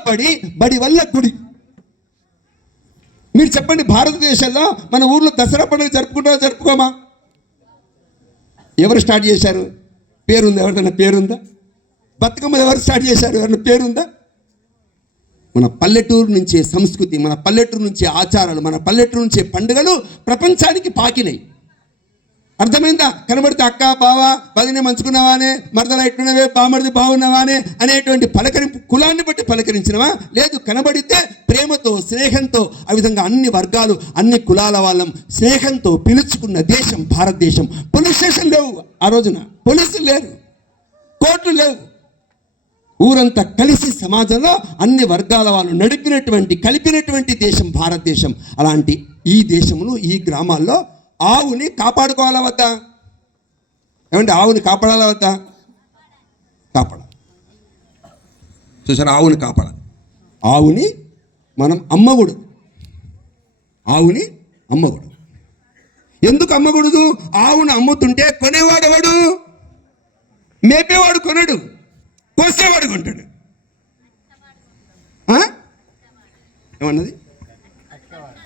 బడి వల్ల గుడి. మీరు చెప్పండి, భారతదేశంలో మన ఊర్లో దసరా పండుగ జరుపుకోమా? ఎవరు స్టార్ట్ చేశారు? పేరుందా? ఎవరిదైనా పేరుందా? బతుకమ్మ ఎవరు స్టార్ట్ చేశారు? ఎవరైనా పేరుందా? మన పల్లెటూరు నుంచే సంస్కృతి, మన పల్లెటూరు నుంచే ఆచారాలు, మన పల్లెటూరు నుంచే పండుగలు ప్రపంచానికి పాకినాయి. అర్థమైందా? కనబడితే అక్క, బావ, వదినే మంచుకున్నావానే, మరదల ఎట్లున్నవే, బామడిది బాగున్నావానే అనేటువంటి పలకరింపు కులాన్ని బట్టి పలకరించినవా? లేదు, కనబడితే ప్రేమతో, స్నేహంతో, ఆ విధంగా అన్ని వర్గాలు, అన్ని కులాల వాళ్ళం స్నేహంతో పిలుచుకున్న దేశం భారతదేశం. పోలీస్ స్టేషన్ లేవు ఆ రోజున, పోలీసులు లేరు, కోర్టులు లేవు. ఊరంతా కలిసి సమాజంలో అన్ని వర్గాల వాళ్ళు కలిపినటువంటి దేశం భారతదేశం. అలాంటి ఈ దేశంలో, ఈ గ్రామాల్లో ఆవుని కాపాడుకోవాలా వద్దా? ఏమంటే ఆవుని కాపాడాలా వద్దా? కాపాడాలి. చూసారా, ఆవుని కాపాడాలి. ఆవుని మనం అమ్మకూడదు. ఎందుకు అమ్మకూడదు? ఆవును అమ్ముతుంటే కొనేవాడు ఎవడు? మేపేవాడు కొనడు, కోసేవాడు కొంటాడు. ఏమన్నది?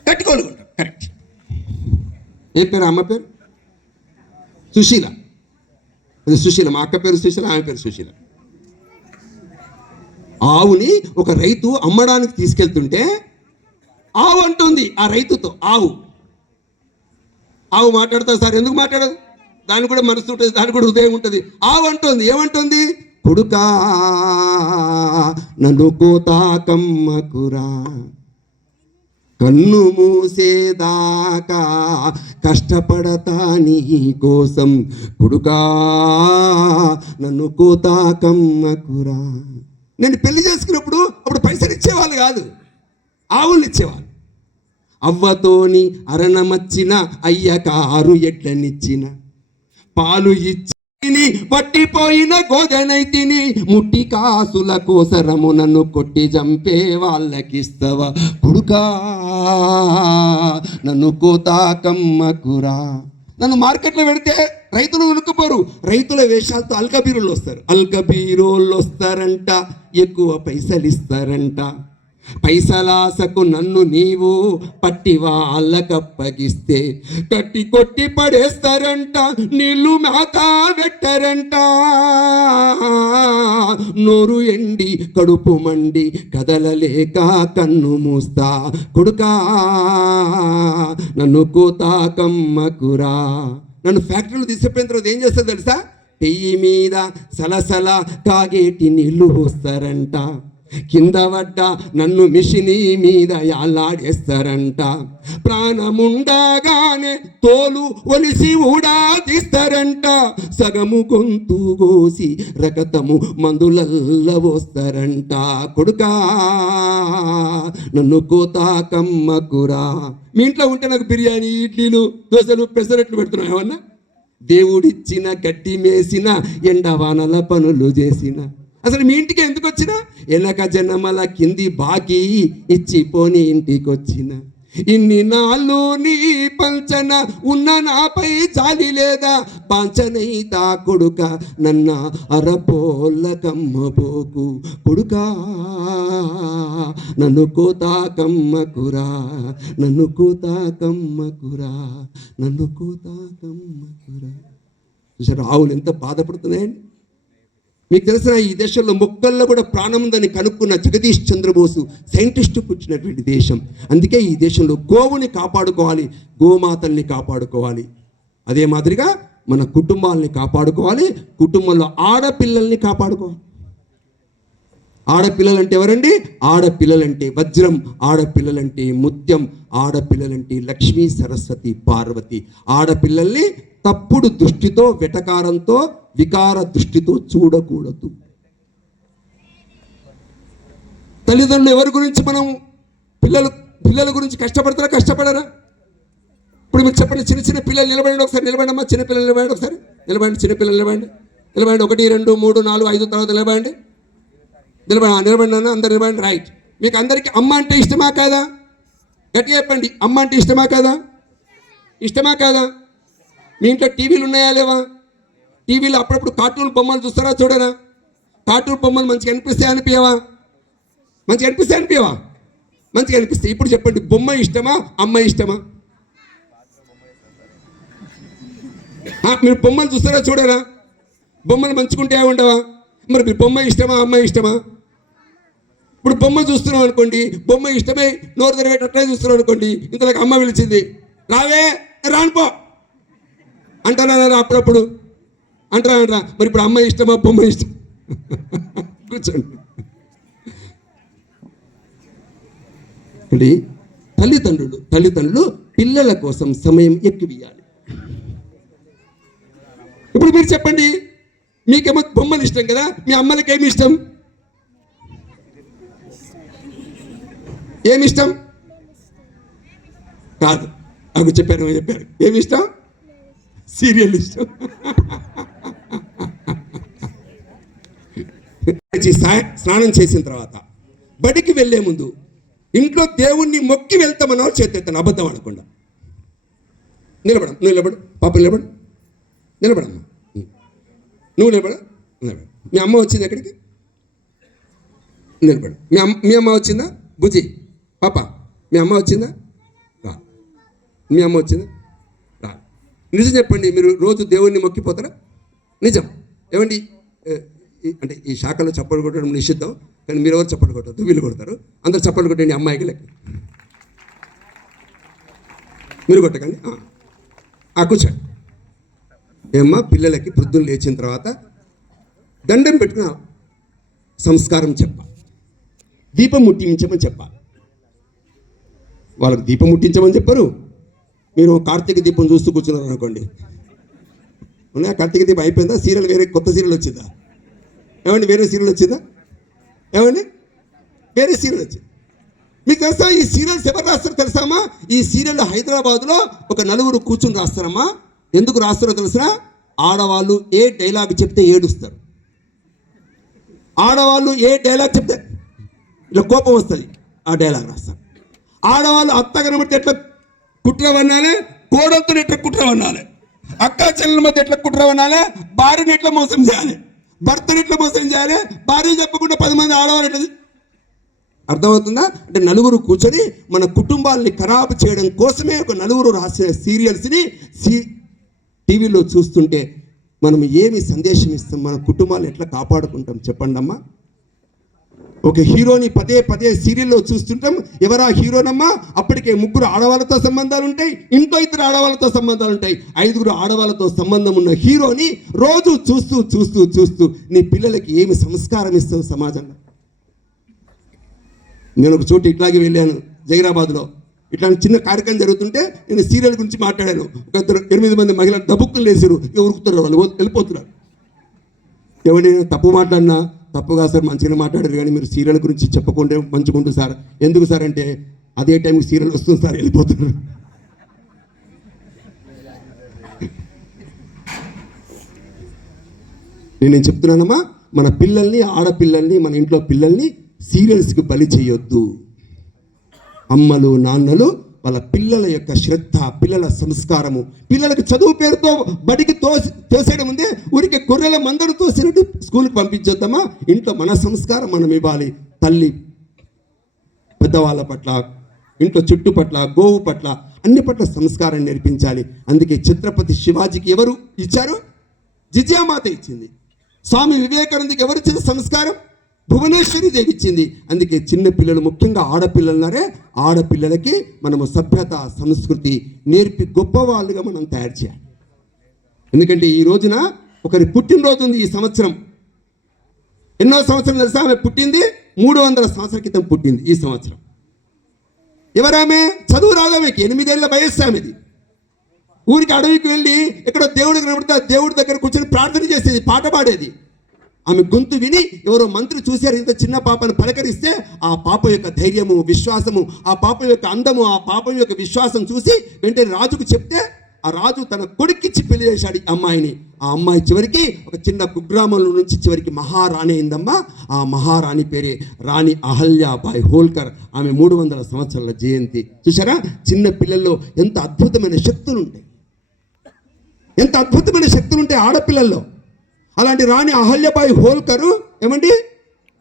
కట్టుకోవాలి కొంటాడు. కరెక్ట్. ఏ పేరు? అమ్మ పేరు సుశీల. అది సుశీల. మా అక్క పేరు సుశీల, ఆమె పేరు సుశీల. ఆవుని ఒక రైతు అమ్మడానికి తీసుకెళ్తుంటే ఆవు అంటుంది ఆ రైతుతో, ఆవు మాట్లాడతా సార్, ఎందుకు మాట్లాడదు? దానికి కూడా మనసు ఉంటుంది, దానికి కూడా హృదయం ఉంటుంది. ఆవు అంటుంది, ఏమంటుంది? కొడుకా నన్ను కోతాకమ్మకురా, కన్ను మూసేదాకా కష్టపడతా నీ కోసం, కొడుకా నన్ను కోతాకమ్మకురా. నేను పెళ్లి చేసుకున్నప్పుడు అప్పుడు పైసలు ఇచ్చేవాళ్ళు కాదు, ఆవులు ఇచ్చేవాళ్ళు. అవ్వతోని అరణమచ్చిన, అయ్యకారు ఎడ్లనిచ్చిన, పాలు ఇచ్చి పట్టిపోయిన గోదనైతిని, ముట్టి కాసుల కోసరము నన్ను కొట్టి చంపే వాళ్ళకిస్తవా, కొడుకా నన్ను కోతాకమ్మకురా. నన్ను మార్కెట్లో పెడితే రైతులు ఉనుకుపోరు, రైతుల వేషాలతో అల్కబీరోళ్ళు వస్తారంట, ఎక్కువ పైసలు ఇస్తారంట. పైసలాసకు నన్ను నీవు పట్టి వాళ్ళకప్పగిస్తే కట్టి కొట్టి పడేస్తారంట, నీళ్ళు మేత పెట్టరంట. నోరు ఎండి కడుపు మండి కదలలేక కన్ను మూస్తా, కొడుకా నన్ను కోతాకమ్మకురా. నన్ను ఫ్యాక్టరీలో తీసుకుపోయిన తర్వాత ఏం చేస్తారు తెలుసా? పెయ్యి మీద సలసల కాగేటి నీళ్లు పోస్తారంట, కింద పడ్డ నన్ను మిషిని మీద యాలాడేస్తారంట. ప్రాణముండగానే తోలు ఒలిసి ఊడా తీస్తారంట, సగము గొంతు కోసి రకతము మందులల్ల పోస్తారంట, కొడుకా నన్ను కోతాకమ్మకురా. మీ ఇంట్లో ఉంటే నాకు బిర్యానీ, ఇడ్లీలు, దోశలు, పెసరట్లు పెడుతున్నావు ఏమన్నా? దేవుడిచ్చిన గడ్డి మేసిన, ఎండవానల పనులు చేసిన, అసలు మీ ఇంటికి ఎందుకు వచ్చినా? వెనక జనమల కింది బాకీ ఇచ్చిపోని ఇంటికి వచ్చిన. ఇన్ని నాళ్ళు నీ పంచన ఉన్న నాపై జాలి లేదా, పంచనైతా కొడుక నన్న అరపోళ్ళ కమ్మపోకు, కొడుకా నన్ను కోతాకమ్మకురా, నన్ను కోతాకమ్మకురా, నన్ను కోతాకమ్మకురా. చూసారు ఆవులు ఎంత బాధపడుతున్నాయండి? మీకు తెలిసిన ఈ దేశంలో మొక్కల్లో కూడా ప్రాణం ఉందని కనుక్కున్న జగదీష్ చంద్రబోసు సైంటిస్టు పుట్టినటువంటి దేశం. అందుకే ఈ దేశంలో గోవుని కాపాడుకోవాలి, గోమాతల్ని కాపాడుకోవాలి. అదే మాదిరిగా మన కుటుంబాలని కాపాడుకోవాలి, కుటుంబంలో ఆడపిల్లల్ని కాపాడుకోవాలి. ఆడపిల్లలంటే ఎవరండి? ఆడపిల్లలంటే వజ్రం, ఆడపిల్లలంటే ముత్యం, ఆడపిల్లలంటే లక్ష్మీ, సరస్వతి, పార్వతి. ఆడపిల్లల్ని తప్పుడు దృష్టితో, వెటకారంతో, వికార దృష్టితో చూడకూడదు. తల్లిదండ్రులు ఎవరి గురించి మనం పిల్లల గురించి కష్టపడరా? ఇప్పుడు మీకు చెప్పండి, చిన్న చిన్న పిల్లలు నిలబడండి ఒకసారి, నిలబడి అమ్మా, చిన్న పిల్లలు నిలబడండి ఒకసారి, నిలబడండి, చిన్నపిల్లలు నిలబడండి, 1 2 3 4 5 తర్వాత నిలబడండి అన్న, అందరు నిలబడండి. రైట్. మీకు అందరికీ అమ్మ అంటే ఇష్టమా కాదా? గట్టి చెప్పండి, అమ్మ అంటే ఇష్టమా కాదా? ఇష్టమా కాదా? మీ ఇంట్లో టీవీలు ఉన్నాయా లేవా? టీవీలో అప్పుడప్పుడు కార్టూన్ బొమ్మలు చూస్తారా చూడరా? కార్టూన్ బొమ్మలు మంచిగా అనిపిస్తాయి అనిపించవా? మంచిగా అనిపిస్తాయి. ఇప్పుడు చెప్పండి, బొమ్మ ఇష్టమా, అమ్మ ఇష్టమా? మీరు బొమ్మలు చూస్తారా చూడరా? బొమ్మలు మంచుకుంటే ఉండవా? మరి మీరు బొమ్మ ఇష్టమా, అమ్మ ఇష్టమా? ఇప్పుడు బొమ్మ చూస్తున్నాం అనుకోండి, బొమ్మ ఇష్టమే నోరు తెరవేటట్లే చూస్తున్నాం అనుకోండి, ఇంతలోకి అమ్మ పిలిచింది, రావే, రానుపో అంటారా? అప్పుడప్పుడు అంటారా? మరి ఇప్పుడు అమ్మ ఇష్టమా, బొమ్మ ఇష్టం? కూర్చోండి. తల్లిదండ్రులు పిల్లల కోసం సమయం ఎక్కువ ఇవ్వాలి. ఇప్పుడు మీరు చెప్పండి, మీకేమో బొమ్మలు ఇష్టం కదా, మీ అమ్మలకి ఏమి ఇష్టం? కాదు, నాకు చెప్పారు. ఏమి ఇష్టం? సీరియల్ ఇష్టం. స్నానం చేసిన తర్వాత బడికి వెళ్ళే ముందు ఇంట్లో దేవుణ్ణి మొక్కి వెళ్తామన్న వాళ్ళు చేతెత్తాను, అబద్ధం అనకుండా. నిలబడు పాప, నిలబడమ్మా, నువ్వు నిలబడ. మీ అమ్మ వచ్చింది ఎక్కడికి? నిలబడు. మీ అమ్మ వచ్చిందా? బుజ్జి పాప, మీ అమ్మ వచ్చిందా? రా. మీ అమ్మ వచ్చిందా? రా. నిజం చెప్పండి, మీరు రోజు దేవుణ్ణి మొక్కిపోతారా? నిజం ఏమండి? అంటే ఈ శాఖలో చప్పట్లు కొట్టడం నిషిద్ధం, కానీ మీరు ఎవరు చప్పట్లు కొట్టద్దు, వీళ్ళు కొడతారు. అందరు చప్పట్లు కొట్టండి, అమ్మాయికి లెక్క. మీరు కొట్టకండి. కూర్చోండి. ఏమ్మా, పిల్లలకి పొద్దున్న లేచిన తర్వాత దండం పెట్టుకుని సంస్కారం చెప్పాలి, దీపం ముట్టించమని చెప్పాలి. వాళ్ళకి దీపం ముట్టించమని చెప్పరు. మీరు కార్తీక దీపం చూస్తూ కూర్చున్నారు అనుకోండి, ఉన్నాయా? కార్తీక దీపం అయిపోయిందా? సీరియల్ వేరే కొత్త సీరియల్ వచ్చిందా? ఏమండి, వేరే సీరియల్ వచ్చిందా? ఏమండి, వేరే సీరియల్ వచ్చింది. మీకు తెలుసా ఈ సీరియల్స్ ఎవరు రాస్తారో తెలుసామా? ఈ సీరియల్ హైదరాబాద్లో ఒక 4 కూర్చుని రాస్తారమ్మా. ఎందుకు రాస్తారో తెలుసా? ఆడవాళ్ళు ఏ డైలాగ్ చెప్తే ఏడుస్తారు, ఆడవాళ్ళు ఏ డైలాగ్ చెప్తే ఇట్లా కోపం వస్తుంది, ఆ డైలాగ్ రాస్తారు. ఆడవాళ్ళు అత్త కనబడితే ఎట్లా కుట్రవన్నాలే, కోడలతో ఎట్లా కుట్రవన్నాలే, అక్క చెల్లెల మధ్య ఎట్లా కుట్రవన్నాలే, భార్యని ఎట్లా మోసం చేయాలి, భర్తని ఎట్లా మోసం చేయాలి, భార్య చెప్పకుండా 10 మంది ఆడవాళ్ళు ఎట్లా. అర్థమవుతుందా? అంటే 4 కూర్చొని మన కుటుంబాలని ఖరాబు చేయడం కోసమే ఒక 4 రాసిన సీరియల్స్ని టీవీలో చూస్తుంటే మనం ఏమి సందేశం ఇస్తాం, మన కుటుంబాలను ఎట్లా కాపాడుకుంటాం చెప్పండి అమ్మా. ఒక హీరోని పదే సీరియల్లో చూస్తుంటాం. ఎవరా హీరోనమ్మా? అప్పటికే 3 ఆడవాళ్ళతో సంబంధాలు ఉంటాయి, ఇంట్లో 2 ఆడవాళ్ళతో సంబంధాలు ఉంటాయి, 5 ఆడవాళ్ళతో సంబంధం ఉన్న హీరోని రోజు చూస్తూ నీ పిల్లలకి ఏమి సంస్కారం ఇస్తావు సమాజంలో? నేను ఒక చోటు ఇట్లాగే వెళ్ళాను, జైరాబాద్లో. ఇట్లాంటి చిన్న కార్యక్రమం జరుగుతుంటే నేను సీరియల్ గురించి మాట్లాడాను. ఒక 8 మంది మహిళలు దబుక్కులు లేచారు, ఉరుకుతున్నారు, వాళ్ళు వెళ్ళిపోతున్నారు. ఎవరిని తప్పు మాట్లాడినా తప్పుగా సార్, మంచిగానే మాట్లాడారు, కానీ మీరు సీరియల్ గురించి చెప్పకుంటే మంచుకుంటూ సార్. ఎందుకు సార్ అంటే అదే టైంకి సీరియల్ వస్తుంది సార్, వెళ్ళిపోతున్నారు. నేను చెప్తున్నానమ్మా, మన పిల్లల్ని, ఆడపిల్లల్ని, మన ఇంట్లో పిల్లల్ని సీరియల్స్కి బలి చేయొద్దు. అమ్మలు, నాన్నలు వాళ్ళ పిల్లల యొక్క శ్రద్ధ, పిల్లల సంస్కారము, పిల్లలకు చదువు పేరుతో బడికి తోసేయడం ముందే ఊరికి గొర్రెల మందడు తోసినట్టు స్కూల్కి పంపించొద్దామా? ఇంట్లో మన సంస్కారం మనం ఇవ్వాలి. తల్లి పెద్దవాళ్ళ పట్ల, ఇంట్లో చుట్టు పట్ల, గోవు పట్ల, అన్ని పట్ల సంస్కారం నేర్పించాలి. అందుకే ఛత్రపతి శివాజీకి ఎవరు ఇచ్చారు? జిజియామాత ఇచ్చింది. స్వామి వివేకానందకి ఎవరిచ్చిన సంస్కారం? భువనేశ్వరి దేవి ఇచ్చింది. అందుకే చిన్న పిల్లలు, ముఖ్యంగా ఆడపిల్లలున్నారే, ఆడపిల్లలకి మనము సభ్యత, సంస్కృతి నేర్పి గొప్పవాళ్ళుగా మనం తయారు చేయాలి. ఎందుకంటే ఈ రోజున ఒకరి పుట్టినరోజు ఉంది ఈ సంవత్సరం. ఎన్నో సంవత్సరం తెలుసా? ఆమె పుట్టింది 300 సంవత్సరాల క్రితం పుట్టింది ఈ సంవత్సరం. ఎవరామె? చదువు రాదు ఆమెకి, 8 ఏళ్ల వయస్సు ఆమెది. ఊరికి అడవికి వెళ్ళి ఎక్కడో దేవుడికి కనబడితే ఆ దేవుడి దగ్గర కూర్చొని ప్రార్థన చేసేది, పాట పాడేది. ఆమె గొంతు విని ఎవరో మంత్రి చూశారు, ఇంత చిన్న పాపను పలకరిస్తే ఆ పాప యొక్క ధైర్యము, విశ్వాసము, ఆ పాప యొక్క అందము, ఆ పాపం యొక్క విశ్వాసం చూసి వెంటనే రాజుకు చెప్తే ఆ రాజు తన కొడుక్కిచ్చి పెళ్లి చేశాడు అమ్మాయిని. ఆ అమ్మాయి చివరికి ఒక చిన్న కుగ్రామంలో నుంచి చివరికి మహారాణి అయిందమ్మా. ఆ మహారాణి పేరే రాణి అహల్యాబాయి హోల్కర్. ఆమె 300 సంవత్సరాల జయంతి. చూసారా, చిన్న పిల్లల్లో ఎంత అద్భుతమైన శక్తులు ఉంటాయి, ఎంత అద్భుతమైన శక్తులు ఉంటాయి ఆడపిల్లల్లో. అలాంటి రాణి అహల్యాబాయి హోల్కరు ఏమండి,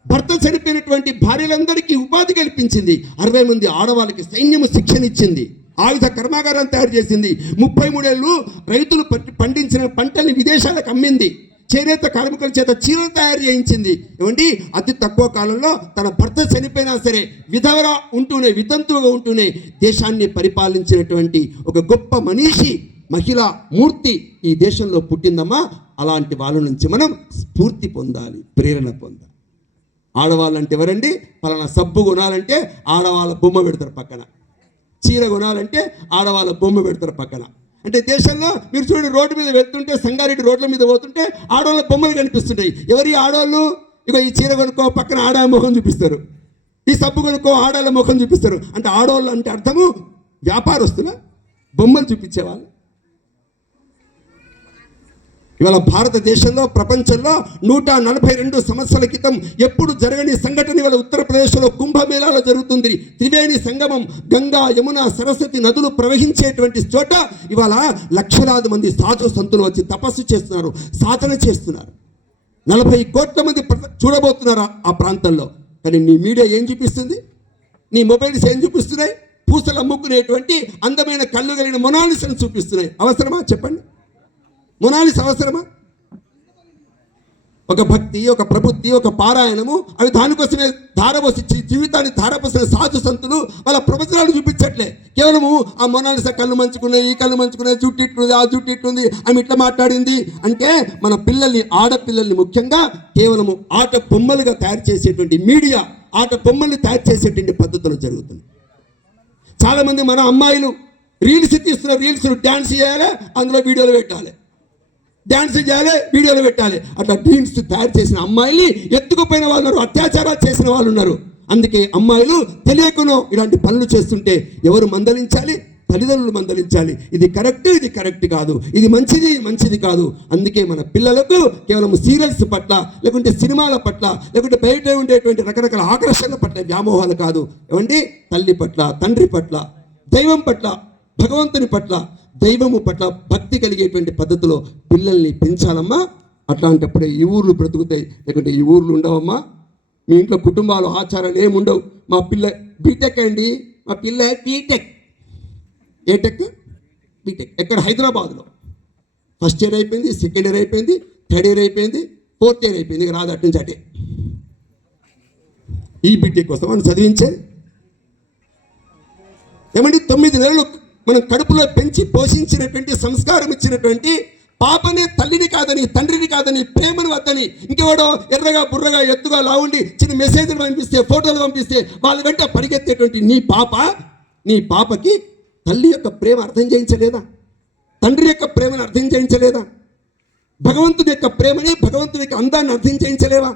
భర్త చనిపోయినటువంటి భార్యలందరికీ ఉపాధి కల్పించింది. 60 మంది ఆడవాళ్ళకి సైన్యము శిక్షణ ఇచ్చింది. ఆయుధ కర్మాగారాలు తయారు చేసింది. 33 ఏళ్ళు రైతులు పండించిన పంటల్ని విదేశాలకు అమ్మింది. చేనేత కార్మికుల చేత చీరలు తయారు చేయించింది. ఏమండి, అతి తక్కువ కాలంలో తన భర్త చనిపోయినా సరే విధవగా ఉంటూనే, వితంతువుగా ఉంటూనే దేశాన్ని పరిపాలించినటువంటి ఒక గొప్ప మనీషి, మహిళా మూర్తి ఈ దేశంలో పుట్టిందమ్మా. అలాంటి వాళ్ళ నుంచి మనం స్ఫూర్తి పొందాలి, ప్రేరణ పొందాలి. ఆడవాళ్ళంటే ఎవరండి? పలానా సబ్బు కొనాలంటే ఆడవాళ్ళ బొమ్మ పెడతారు పక్కన, చీర కొనాలంటే ఆడవాళ్ళ బొమ్మ పెడతారు పక్కన. అంటే దేశంలో మీరు చూడండి, రోడ్డు మీద వెళ్తుంటే, సంగారెడ్డి రోడ్ల మీద పోతుంటే ఆడవాళ్ళ బొమ్మలు కనిపిస్తుంటాయి. ఎవరి ఆడవాళ్ళు? ఇగో ఈ చీర కొనుక్కో, పక్కన ఆడ ముఖం చూపిస్తారు. ఈ సబ్బు కొనుక్కో, ఆడవాళ్ళ ముఖం చూపిస్తారు. అంటే ఆడవాళ్ళు అంటే అర్థము వ్యాపారస్తుల, బొమ్మలు చూపించేవాళ్ళు. ఇవాళ భారతదేశంలో, ప్రపంచంలో 142 సంవత్సరాల క్రితం ఎప్పుడు జరగని సంఘటన ఇవాళ ఉత్తరప్రదేశ్లో కుంభమేళాలో జరుగుతుంది. త్రివేణి సంగమం, గంగా, యమున, సరస్వతి నదులు ప్రవహించేటువంటి చోట ఇవాళ లక్షలాది మంది సాధు సంతులు వచ్చి తపస్సు చేస్తున్నారు, సాధన చేస్తున్నారు. 40 కోట్ల మంది చూడబోతున్నారు ఆ ప్రాంతంలో. కానీ నీ మీడియా ఏం చూపిస్తుంది? నీ మొబైల్స్ ఏం చూపిస్తున్నాయి? పూసలు అమ్ముకునేటువంటి అందమైన కళ్ళు కలిగిన మొనాలిసను చూపిస్తున్నాయి. అవసరమా చెప్పండి? మొనాలిస అవసరమా? ఒక భక్తి, ఒక ప్రబుద్ధి, ఒక పారాయణము, అవి దానికోసమే ధారపోసి జీవితాన్ని ధారపోసిన సాధు సంతులు వాళ్ళ ప్రవచనాలు చూపించట్లే. కేవలము ఆ మొనాలిస కళ్ళు మంచుకున్నాయి, ఈ కళ్ళు మంచుకున్నాయి, జుట్టు ఇట్లుంది, ఆ జుట్టు ఇట్లుంది, ఆమె ఇట్లా మాట్లాడింది అంటే మన పిల్లల్ని, ఆడపిల్లల్ని ముఖ్యంగా కేవలము ఆట బొమ్మలుగా తయారు చేసేటువంటి మీడియా, ఆట బొమ్మల్ని తయారు చేసేటువంటి పద్ధతులు జరుగుతుంది. చాలామంది మన అమ్మాయిలు రీల్స్ తీస్తున్నారు, రీల్స్ డ్యాన్స్ చేయాలి, అందులో వీడియోలు పెట్టాలి, డ్యాన్స్ చేయాలి, వీడియోలు పెట్టాలి. అట్లా డ్రీమ్స్ తయారు చేసిన అమ్మాయిల్ని ఎత్తుకుపోయిన వాళ్ళు ఉన్నారు, అత్యాచారాలు చేసిన వాళ్ళు ఉన్నారు. అందుకే అమ్మాయిలు తెలియకునో ఇలాంటి పనులు చేస్తుంటే ఎవరు మందలించాలి? తల్లిదండ్రులు మందలించాలి. ఇది కరెక్ట్, ఇది కరెక్ట్ కాదు, ఇది మంచిది, మంచిది కాదు. అందుకే మన పిల్లలకు కేవలం సీరియల్స్ పట్ల, లేకుంటే సినిమాల పట్ల, లేకుంటే బయట ఉండేటువంటి రకరకాల ఆకర్షణల పట్ల వ్యామోహాలు కాదు. ఏమండి, తల్లి పట్ల, తండ్రి పట్ల, దైవం పట్ల, భగవంతుని పట్ల, దైవము పట్ల భక్తి కలిగేటువంటి పద్ధతిలో పిల్లల్ని పెంచాలమ్మా. అట్లాంటప్పుడే ఈ ఊర్లు బ్రతుకుతాయి, లేకుంటే ఈ ఊర్లు ఉండవమ్మా. మీ ఇంట్లో కుటుంబాలు, ఆచారాలు ఏముండవు. మా పిల్ల బీటెక్ అండి, మా పిల్ల బీటెక్. ఏ టెక్? బీటెక్. ఎక్కడ? హైదరాబాద్లో. ఫస్ట్ ఇయర్ అయిపోయింది, సెకండ్ ఇయర్ అయిపోయింది, థర్డ్ ఇయర్ అయిపోయింది, ఫోర్త్ ఇయర్ అయిపోయింది, ఇక రాదు అటు నుంచి అటే. ఈ బీటెక్ కోసం మనం చదివించేది ఏమండి? 9 నెలలు మనం కడుపులో పెంచి పోషించినటువంటి, సంస్కారం ఇచ్చినటువంటి పాపనే తల్లిని కాదని, తండ్రిని కాదని, ప్రేమను వద్దని, ఇంకెవడో ఎర్రగా, బుర్రగా, ఎత్తుగా, లావుండి చిన్న మెసేజ్లు పంపిస్తే, ఫోటోలు పంపిస్తే వాళ్ళ వెంట పరిగెత్తేటువంటి నీ పాపకి తల్లి యొక్క ప్రేమ అర్థం చేయించలేదా? తండ్రి యొక్క ప్రేమను అర్థం చేయించలేదా? భగవంతుడి యొక్క ప్రేమని, భగవంతుడి యొక్క అందాన్ని అర్థం చేయించలేవా?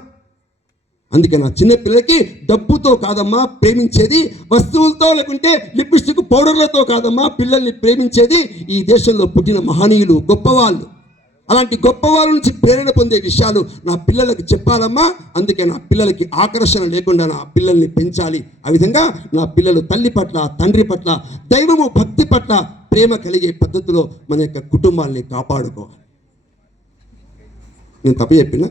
అందుకే నా చిన్న పిల్లలకి డబ్బుతో కాదమ్మా ప్రేమించేది, వస్తువులతో, లేకుంటే లిప్స్టిక్ పౌడర్లతో కాదమ్మా పిల్లల్ని ప్రేమించేది. ఈ దేశంలో పుట్టిన మహనీయులు, గొప్పవాళ్ళు, అలాంటి గొప్ప వాళ్ళ నుంచి ప్రేరణ పొందే విషయాలు నా పిల్లలకు చెప్పాలమ్మా. అందుకే నా పిల్లలకి ఆకర్షణ లేకుండా నా పిల్లల్ని పెంచాలి. ఆ విధంగా నా పిల్లలు తల్లి పట్ల, తండ్రి పట్ల, దైవము, భక్తి పట్ల ప్రేమ కలిగే పద్ధతిలో మన యొక్క కుటుంబాన్ని కాపాడుకోవాలి. నేను తప్పు చెప్పినా?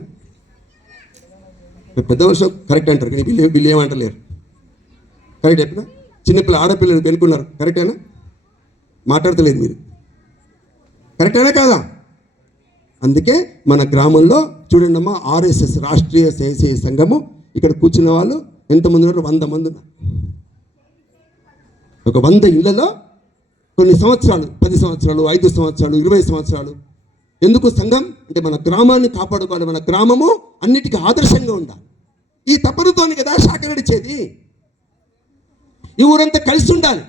పెద్ద వర్షం కరెక్ట్ అంటారు, కానీ వీళ్ళు ఏమంటలేరు. కరెక్ట్ చెప్పినా? చిన్నపిల్ల, ఆడపిల్లలు పెనుకున్నారు, కరెక్టేనా? మాట్లాడతలేదు మీరు. కరెక్టేనా కాదా? అందుకే మన గ్రామంలో చూడండి అమ్మా, ఆర్ఎస్ఎస్ రాష్ట్రీయ స్వయం సంఘము ఇక్కడ కూర్చున్న వాళ్ళు ఎంతమంది ఉన్నారు? 100 మంది ఉన్నారు. ఒక 100 ఇళ్లలో కొన్ని సంవత్సరాలు, 10 సంవత్సరాలు, 5 సంవత్సరాలు, 20 సంవత్సరాలు. ఎందుకు సంఘం అంటే మన గ్రామాన్ని కాపాడుకోవాలి, మన గ్రామము అన్నిటికీ ఆదర్శంగా ఉండాలి. ఈ తపనతోని కదా శాఖ నడిచేది. ఈ ఊరంతా కలిసి ఉండాలి.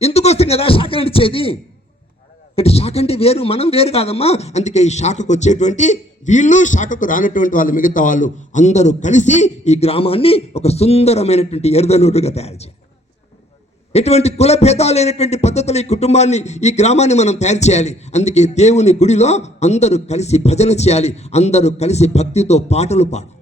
ఎందుకోసం కదా శాఖ నడిచేది. అంటే శాఖ అంటే వేరు, మనం వేరు కాదమ్మా. అందుకే ఈ శాఖకు వచ్చేటువంటి వీళ్ళు, శాఖకు రానటువంటి వాళ్ళు, మిగతా వాళ్ళు అందరూ కలిసి ఈ గ్రామాన్ని ఒక సుందరమైనటువంటి ఎర్రనోటుగా తయారు చేయాలి. ఎటువంటి కుల భేదాలైనటువంటి పద్ధతులు ఈ కుటుంబాన్ని, ఈ గ్రామాన్ని మనం తయారు చేయాలి. అందుకే దేవుని గుడిలో అందరూ కలిసి భజన చేయాలి, అందరూ కలిసి భక్తితో పాటలు పాడాలి.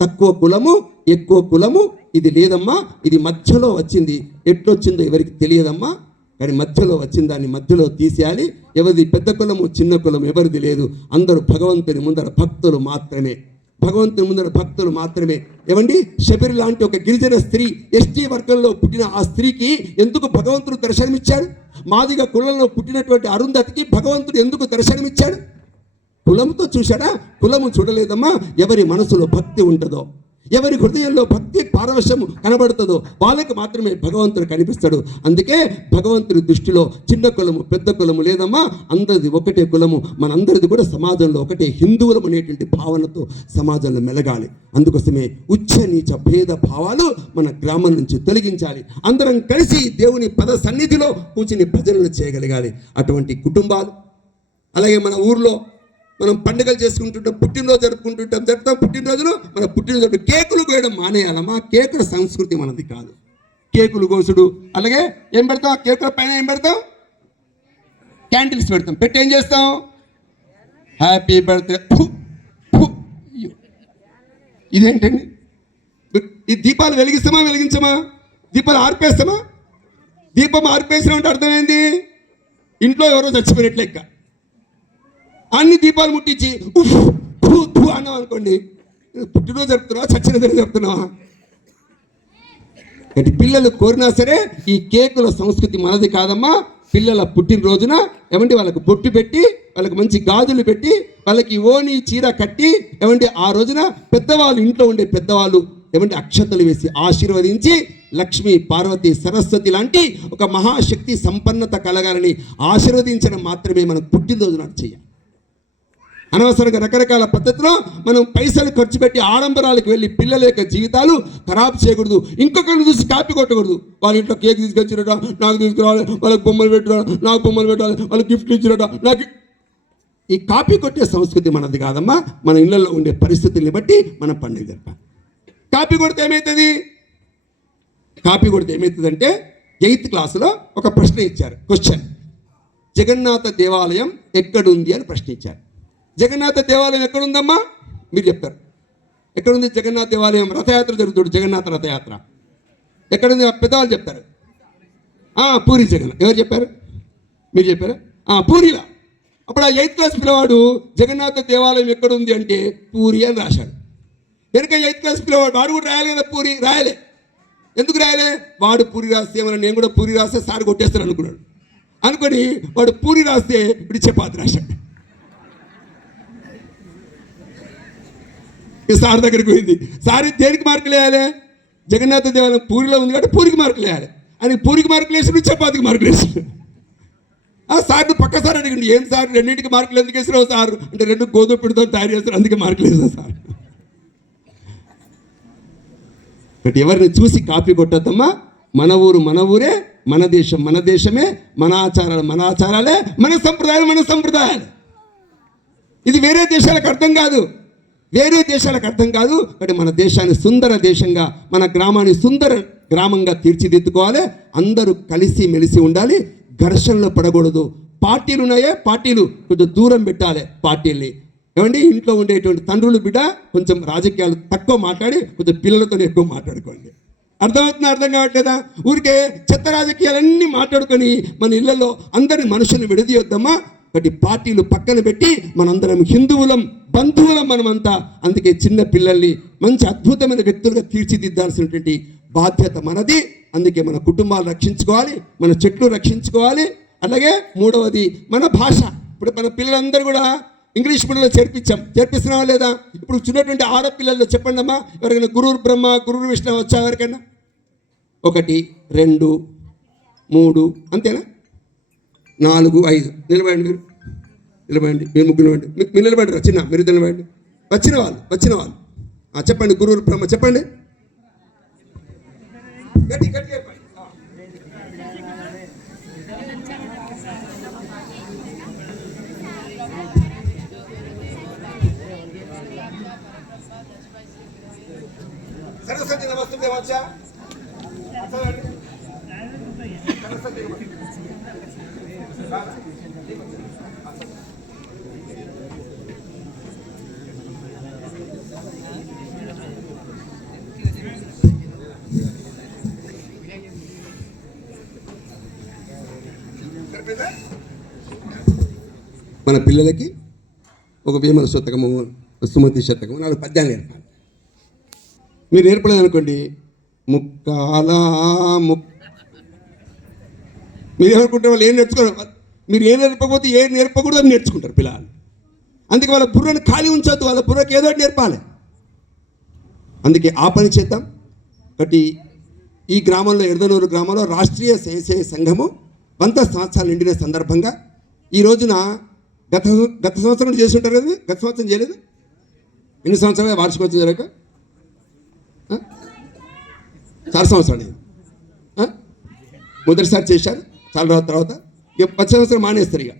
తక్కువ కులము, ఎక్కువ కులము ఇది లేదమ్మా. ఇది మధ్యలో వచ్చింది. ఎట్లొచ్చిందో ఎవరికి తెలియదమ్మా, కానీ మధ్యలో వచ్చిన దాన్ని మధ్యలో తీసేయాలి. ఎవరిది పెద్ద కులము, చిన్న కులం ఎవరిది లేదు. అందరూ భగవంతుని ముందర భక్తులు మాత్రమే, భగవంతుని ముందర భక్తులు మాత్రమే. ఏమండి, శబరి లాంటి ఒక గిరిజన స్త్రీ, ఎస్టీ వర్గంలో పుట్టిన ఆ స్త్రీకి ఎందుకు భగవంతుడు దర్శనమిచ్చాడు? మాదిగ కులంలో పుట్టినటువంటి అరుంధతికి భగవంతుడు ఎందుకు దర్శనమిచ్చాడు? కులంతో చూశాడా? కులము చూడలేదమ్మా. ఎవరి మనసులో భక్తి ఉంటుందో, ఎవరి హృదయంలో భక్తి పారవశ్యము కనబడుతుందో వాళ్ళకి మాత్రమే భగవంతుడు కనిపిస్తాడు. అందుకే భగవంతుడి దృష్టిలో చిన్న కులము, పెద్ద కులము లేదమ్మా. అందరిది ఒకటే కులము. మనందరిది కూడా సమాజంలో ఒకటే హిందువులం అనేటువంటి భావనతో సమాజంలో మెలగాలి. అందుకోసమే ఉచ్చ నీచ భేద భావాలు మన గ్రామం నుంచి తొలగించాలి. అందరం కలిసి దేవుని పద సన్నిధిలో కూర్చుని భజనలు చేయగలగాలి. అటువంటి కుటుంబాలు, అలాగే మన ఊర్లో మనం పండుగలు చేసుకుంటుంటాం, పుట్టినరోజు జరుపుతాం. పుట్టినరోజులు మన పుట్టినరోజు కేకులు కోయడం మానేయాలమ్మా. కేకుల సంస్కృతి మనది కాదు. కేకులు కోసుడు, అలాగే ఏం పెడతాం? కేకుల పైన ఏం పెడతాం? క్యాండిల్స్ పెడతాం. పెట్టి ఏం చేస్తాం? Happy birthday. ఇదేంటండి? ఈ దీపాలు వెలిగించమా? దీపాలు ఆర్పేస్తామా? దీపం ఆర్పేసిన అంటే అర్థమైంది, ఇంట్లో ఎవరో చచ్చిపోయినట్లు లెక్క. అన్ని దీపాలు ముట్టించి అన్నాం అనుకోండి, పుట్టినరోజు జరుపుతున్నావా, చచ్చిన దగ్గర జరుపుతున్నావా? అంటే పిల్లలు కోరినా సరే ఈ కేకుల సంస్కృతి మనది కాదమ్మా. పిల్లల పుట్టినరోజున ఏమంటే వాళ్ళకు బొట్టు పెట్టి, వాళ్ళకి మంచి గాజులు పెట్టి, వాళ్ళకి ఓని చీర కట్టి, ఏమంటే ఆ రోజున పెద్దవాళ్ళు, ఇంట్లో ఉండే పెద్దవాళ్ళు ఏమంటే అక్షతలు వేసి ఆశీర్వదించి, లక్ష్మి, పార్వతి, సరస్వతి లాంటి ఒక మహాశక్తి సంపన్నత కలగాలని ఆశీర్వదించడం మాత్రమే మనం పుట్టినరోజు నాడు చేయాలి. అనవసరంగా రకరకాల పద్ధతిలో మనం పైసలు ఖర్చు పెట్టి ఆడంబరాలకు వెళ్ళి పిల్లల యొక్క జీవితాలు ఖరాబ్ చేయకూడదు. ఇంకొకరిని చూసి కాపీ కొట్టకూడదు. వాళ్ళ ఇంట్లో కేక్ తీసుకొచ్చిరట, నాకు తీసుకురావాలి, వాళ్ళకి బొమ్మలు పెట్టాలి, నాకు బొమ్మలు పెట్టాలి, వాళ్ళకి గిఫ్ట్లు ఇచ్చిరట, నాకు. ఈ కాపీ కొట్టే సంస్కృతి మనది కాదమ్మా. మన ఇళ్లలో ఉండే పరిస్థితుల్ని బట్టి మనం పండుగ జరపాలి. కాపీ కొడితే ఏమవుతుందంటే 8th క్లాసులో ఒక ప్రశ్న ఇచ్చారు. క్వశ్చన్: జగన్నాథ దేవాలయం ఎక్కడుంది అని ప్రశ్న ఇచ్చారు. జగన్నాథ దేవాలయం ఎక్కడుందమ్మా? మీరు చెప్తారు. ఎక్కడుంది జగన్నాథ దేవాలయం? రథయాత్ర జరుగుతుంది, జగన్నాథ రథయాత్ర ఎక్కడుంది? పెద్దవాళ్ళు చెప్తారు. పూరి జగన్నాథ్. ఎవరు చెప్పారు? మీరు చెప్పారా? పూరిలా. అప్పుడు ఆ 8th క్లాస్ పిల్లవాడు జగన్నాథ దేవాలయం ఎక్కడుంది అంటే పూరి అని రాశాడు. వెనుక 8th క్లాస్ పిల్లవాడు వాడు కూడా రాయాలి కదా, పూరి రాయలే. ఎందుకు రాయలే? వాడు పూరి రాస్తే ఏమన్నా నేను కూడా పూరి రాస్తే సార్ కొట్టేస్తాను అనుకున్నాడు. అనుకొని వాడు పూరి రాస్తే ఇప్పుడు చపాతి రాశాడు. సార్ దగ్గరికి పోయింది. సార్ దేనికి మార్కులు వేయాలి? జగన్నాథ దేవాలయం పూరిలో ఉంది కాబట్టి పూరికి మార్కులు వేయాలి. అని పూరికి మార్కులు వేసి చపాతికి మార్కులు వేసాడు. ఆ సార్ను పక్క సార్ అడిగింది, ఏం సార్ రెండింటికి మార్కులు ఎందుకు వేసినావు సార్ అంటే, 2 గోధుమ పిండితో తయారు చేస్తారు అందుకే మార్కులు వేసారు సార్. బట్ ఎవరిని చూసి కాపీ కొట్టద్దమ్మా. మన ఊరు మన ఊరే, మన దేశం మన దేశమే, మన ఆచారాలు మన ఆచారాలే, మన సంప్రదాయాలు మన సంప్రదాయాలు. ఇది వేరే దేశాలకు అర్థం కాదు. కాబట్టి మన దేశాన్ని సుందర దేశంగా, మన గ్రామాన్ని సుందర గ్రామంగా తీర్చిదిద్దుకోవాలి. అందరూ కలిసి మెలిసి ఉండాలి. ఘర్షణలో పడకూడదు. పార్టీలు ఉన్నాయే, పార్టీలు కొంచెం దూరం పెట్టాలి. పార్టీల్ని ఏమండి, ఇంట్లో ఉండేటువంటి తండ్రులు బిడ్డ కొంచెం రాజకీయాలు తక్కువ మాట్లాడి కొంచెం పిల్లలతో ఎక్కువ మాట్లాడుకోండి. అర్థమవుతుందా? అర్థం కావట్లేదా? ఊరికే చెత్త రాజకీయాలన్నీ మాట్లాడుకొని మన ఇళ్లలో అందరి మనుషులను విడదీయొద్దమ్మా. కాబట్టి పార్టీలు పక్కన పెట్టి మనందరం హిందువులం, బంధువులం మనమంతా. అందుకే చిన్న పిల్లల్ని మంచి అద్భుతమైన వ్యక్తులుగా తీర్చిదిద్దాల్సినటువంటి బాధ్యత మనది. అందుకే మన కుటుంబాలు రక్షించుకోవాలి, మన చెట్లు రక్షించుకోవాలి. అలాగే 3వది మన భాష. ఇప్పుడు మన పిల్లలందరూ కూడా ఇంగ్లీష్ మీడియంలో చేర్పిస్తున్నావా లేదా? ఇప్పుడు చిన్నటువంటి ఆడపిల్లల్లో చెప్పండి అమ్మా, ఎవరికైనా గురువు బ్రహ్మ గురువు విష్ణు వచ్చా ఎవరికైనా? 1 2 3 అంతేనా? 4 5 నిలబడండి, మీరు నిలబడండి, మీరు ముగ్గురు నిలబడండి, మీరు నిలబడరా చిన్న, మీరు నిలబడండి. వచ్చిన వాళ్ళు చెప్పండి, గురువు బ్రహ్మ చెప్పండి. గట్టి చెప్పండి. సరస్వతి నమస్తే వచ్చా. మన పిల్లలకి ఒక వేమన శతకము, సుమతి శతకము, 4 పద్యాలు నేర్పాలి. మీరు నేర్పలేదు అనుకోండి, మీరు ఏమనుకుంటే వాళ్ళు ఏం నేర్చుకోరు. మీరు ఏం నేర్పకపోతే ఏం నేర్పకూడదు అని నేర్చుకుంటారు పిల్లలు. అందుకే వాళ్ళ బుర్రను ఖాళీ ఉంచొద్దు, వాళ్ళ బుర్రకి ఏదో నేర్పాలి. అందుకే ఆ పని చేద్దాం. ఒకటి ఈ గ్రామంలో, ఎర్దనూరు గ్రామంలో రాష్ట్రీయ స్వయం సంఘము 100 సంవత్సరాలు నిండిన సందర్భంగా ఈ రోజున గత సంవత్సరం చేసి ఉంటారు కదా, గత సంవత్సరం చేయలేదు. ఎన్ని సంవత్సరాలు వార్షికోత్సవం జరగక? చాలా సంవత్సరాలు మొదటిసారి చేశారు. చాలా తర్వాత ఇక 10 సంవత్సరం మానేస్తారు. ఇక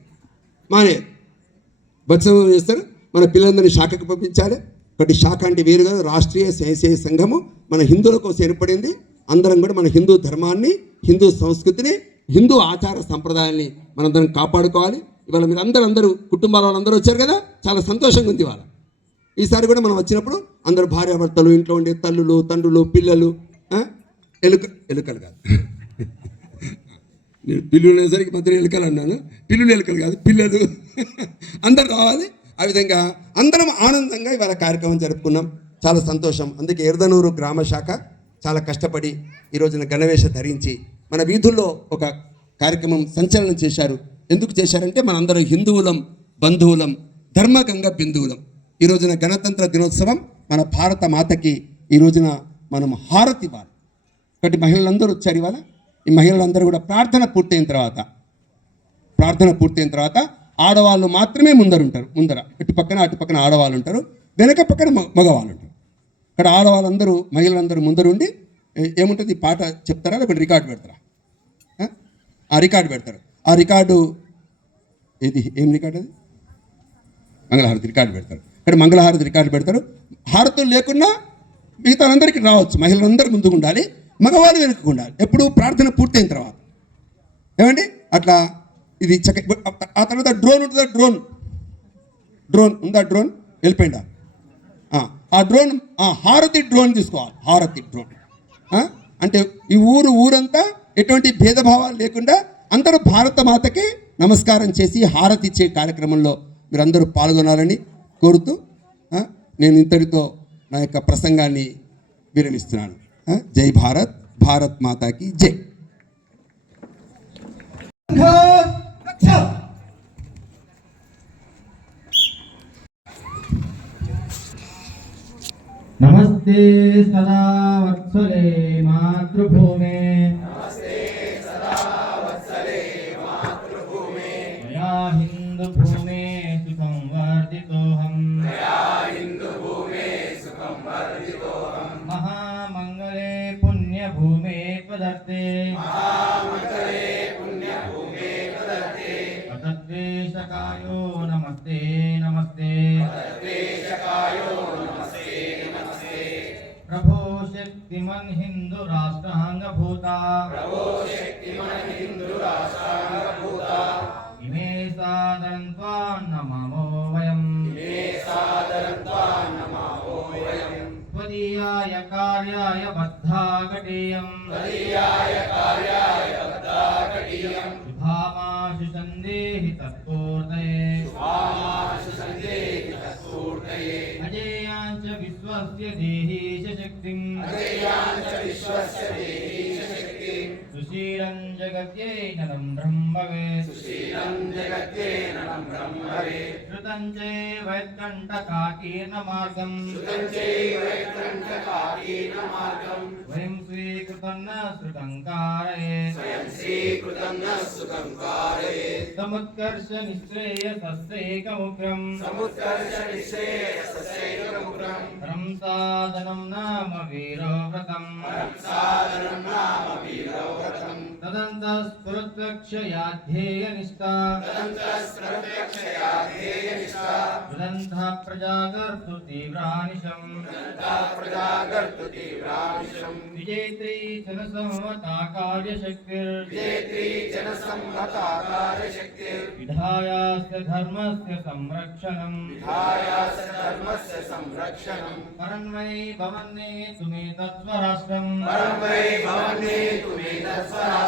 వచ్చే సంవత్సరం చేస్తారు. మన పిల్లలందరినీ శాఖకు పంపించాలి. ఒకటి శాఖ అంటే వేరు కాదు, రాష్ట్రీయ స్వయం సంఘము మన హిందువుల కోసం ఏర్పడింది. అందరం కూడా మన హిందూ ధర్మాన్ని, హిందూ సంస్కృతిని, హిందూ ఆచార సంప్రదాయాల్ని మనందరం కాపాడుకోవాలి. ఇవాళ మీరు అందరూ కుటుంబాల వాళ్ళందరూ వచ్చారు కదా, చాలా సంతోషంగా ఉంది ఇవాళ. ఈసారి కూడా మనం వచ్చినప్పుడు అందరూ భార్యాభర్తలు, ఇంట్లో ఉండే తల్లులు, తండ్రులు, పిల్లలు, ఎలుకలు కాదు, నేను పిల్లులు అనేసరికి మధ్యలో ఎలుకలు అన్నాను. ఎలుకలు కాదు, పిల్లలు అందరు రావాలి. ఆ విధంగా అందరం ఆనందంగా ఇవాళ కార్యక్రమం జరుపుకున్నాం. చాలా సంతోషం. అందుకే ఎర్దనూరు గ్రామ శాఖ చాలా కష్టపడి ఈ రోజున గణవేష ధరించి మన వీధుల్లో ఒక కార్యక్రమం సంచలనం చేశారు. ఎందుకు చేశారంటే మనందరం హిందువులం, బంధువులం, ధర్మగంగ బిందువులం. ఈ రోజున గణతంత్ర దినోత్సవం మన భారత మాతకి ఈ రోజున మనం హారతి ఇవ్వాలి. ఒకటి మహిళలందరూ వచ్చారు ఇవాళ. ఈ మహిళలందరూ కూడా ప్రార్థన పూర్తయిన తర్వాత ఆడవాళ్ళు మాత్రమే ముందర అటు పక్కన ఆడవాళ్ళు ఉంటారు, వెనక పక్కన మగవాళ్ళు ఉంటారు. ఇక్కడ ఆడవాళ్ళందరూ, మహిళలందరూ ముందరుండి ఏముంటుంది పాట చెప్తారా, లేకపోతే రికార్డు పెడతారా? ఆ రికార్డు పెడతారు. ఆ రికార్డు ఏం రికార్డు? అది మంగళహారతి రికార్డు పెడతారు. ఇక్కడ మంగళహారతి రికార్డు పెడతారు. హారతులు లేకున్నా మిగతా అందరికీ రావచ్చు. మహిళలందరూ ముందుకు ఉండాలి, మగవాళ్ళు వెనుకకు ఉండాలి. ఎప్పుడు ప్రార్థన పూర్తయిన తర్వాత. ఏమండి అట్లా ఇది ఆ తర్వాత డ్రోన్ ఉంటుందా? డ్రోన్ ఉందా? డ్రోన్ వెళ్ళిపోయిందా? ఆ డ్రోన్, హారతి డ్రోన్ తీసుకోవాలి. హారతి డ్రోన్ అంటే ఈ ఊరంతా ఎటువంటి భేదభావాలు లేకుండా అందరూ భారత మాతకి నమస్కారం చేసి హారతి ఇచ్చే కార్యక్రమంలో మీరందరూ పాల్గొనాలని కోరుతూ నేను ఇంతటితో నా యొక్క ప్రసంగాన్ని విరమిస్తున్నాను. జై భారత్, భారత్ మాతాకి జై. नमस्ते सदा वत्सले मातृभूमे, मया हिन्दुभूमे सुसंवर्धितोऽहम्, महामङ्गले पुण्यभूमे त्वदर्थे, अतद्वेषकायो नमस्ते नमस्ते, प्रभो शक्तिमन् हिंदू राष्ट्रांगभूता, इमे सादरं त्वां नमामो वयम्, त्वदीयाय कार्याय बद्धाकटेयम्, शुभामाशु सन्देहि तत्पूर्तये, अजेयाञ्च विश्वस्य देहि शक्तिम्, सुशीलं सुशीलं जगत्यैनदं ब्रह्मवे सुशीलं जगत्यैनदं ब्रह्मवे श्रुतं चैवैत्कण्ठकाकीर्णमार्गं वयं स्वीकृतं न श्रुतं कारये समुत्कर्ष निःश्रेयसस्यैकमुग्रं परं साधनं नाम वीरव्रतं तदन्तस्फुरत्वक्षयाध्येयनिष्ठा तदन्तः प्रजागर्तु तीव्रानिशम् विजेत्री जनसंहता कार्यशक्तिर् विधायास्य धर्मस्य संरक्षणम् परन्वै भवन्ने तुमे तत्स्वराष्ट्रम्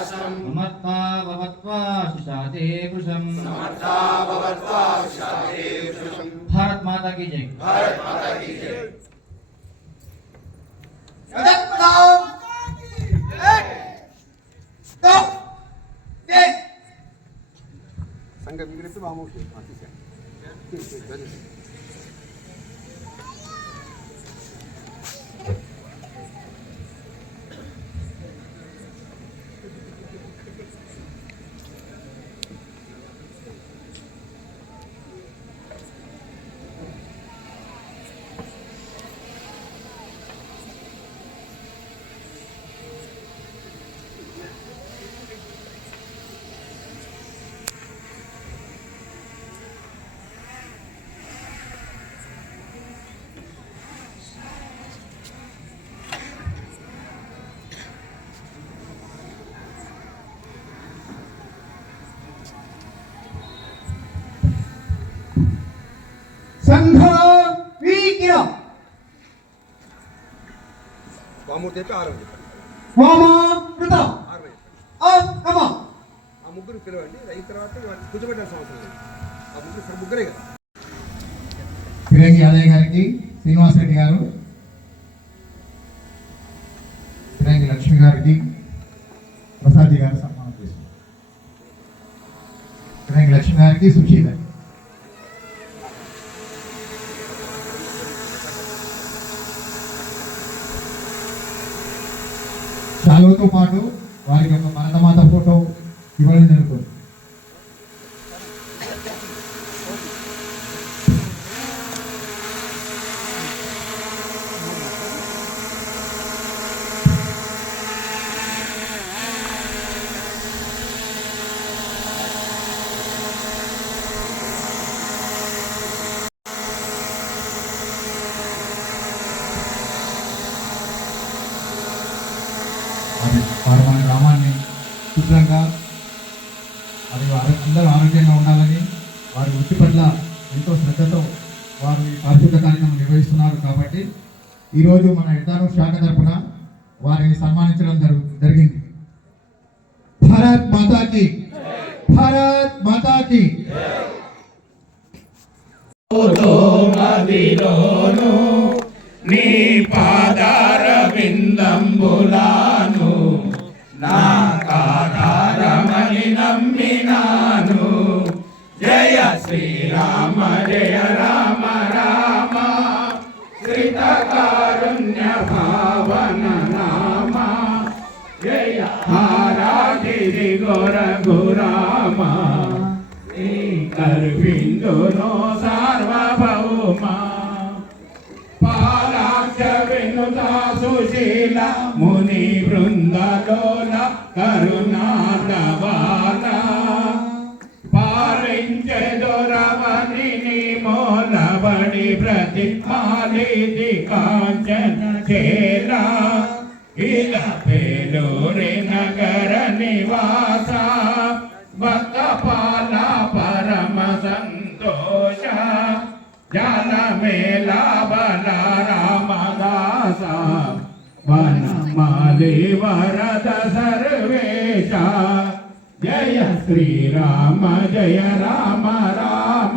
समर्था भवत्वा शिशाते वृषम् भारत माता की जय। సంఘ వీక్య వామూర్తి ఆరోగ్య వామృత నమ ఆ ముగ్గురు పిలవండి అయిన తర్వాత కూర్చోబెట్టాల్సిన అవసరం లేదు ఆ ముగ్గురే కదా ఫిరంగి యాదయ్య గారికి శ్రీనివాసరెడ్డి గారు ఫిరంగి లక్ష్మి గారికి ప్రసాద్ గారు సన్మానం చేశారు ఫిరంగి లక్ష్మి గారికి సుశీల శాలువతో పాటు వారికి ఒక భరతమాత ఫోటో ఇవ్వడం జరుగుతుంది. వారు మన గ్రామాన్ని శుభ్రంగా మరియు అందరూ ఆరోగ్యంగా ఉండాలని వారి వృత్తి పట్ల ఎంతో శ్రద్ధతో వారు ఈ పారిశుద్ధ కార్యక్రమం నిర్వహిస్తున్నారు. కాబట్టి ఈరోజు మన ఎడ్డాను శాఖ తరఫున వారిని సన్మానించడం జరిగింది. భారత్ మాతాకి, భారత్ మాతాకి. నీ పాదార విందంబులాను నా కాధారమని నమ్మినాను. జయ శ్రీరామ జయ రామ రామ శ్రీత కారుణ్య భావన నామ జయ హారాగిరి గోర గురామ నీ కర్విందునో సార్వభౌమ సుశీల ముని బృందలోల కరుణాదవాల పారించెదొరవని మూలబడి ప్రతిమాలిది కాంచన చేల ఇల పేలూరి నగర నివాస భక్తపాల పరమ సంతోష జన మేళా బల రామదాస వనమాలి వరద సర్వేశ జయ శ్రీరామ జయ రామ రామ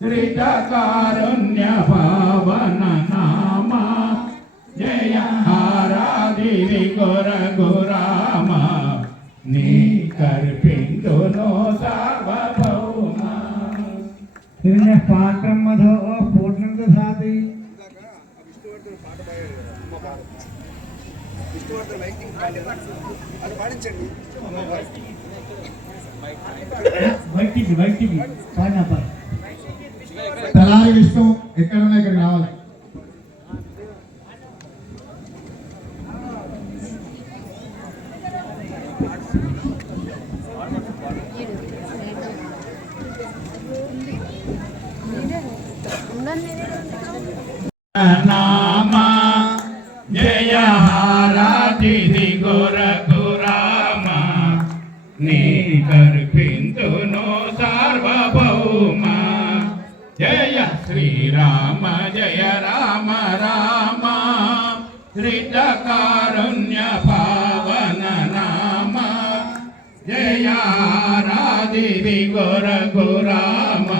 శ్రీత కారుణ్య భావన నామ జయ హారాదివి గుర గురామ నీ కర్పింతును సార్వభౌమా. పాఠం మధో పూర్ణంత సాధి విష్ణువర్ధన్ పాట పాడాడు కదా, అమ్మ పాట. విష్ణువర్ధన్ లైటింగ్ పాడాడు, అది పాడించండి. తలారి విష్ణు ఎక్కడున్నా ఇక్కడ రావాలి. నామా జయ హారాతి గుర గురామ నీ కర్పింతును సార్వభౌమ. జయ శ్రీరామ జయ రామ రామ శ్రీకారుణ్య పావన నామ. జయ హారాది గుర గురామ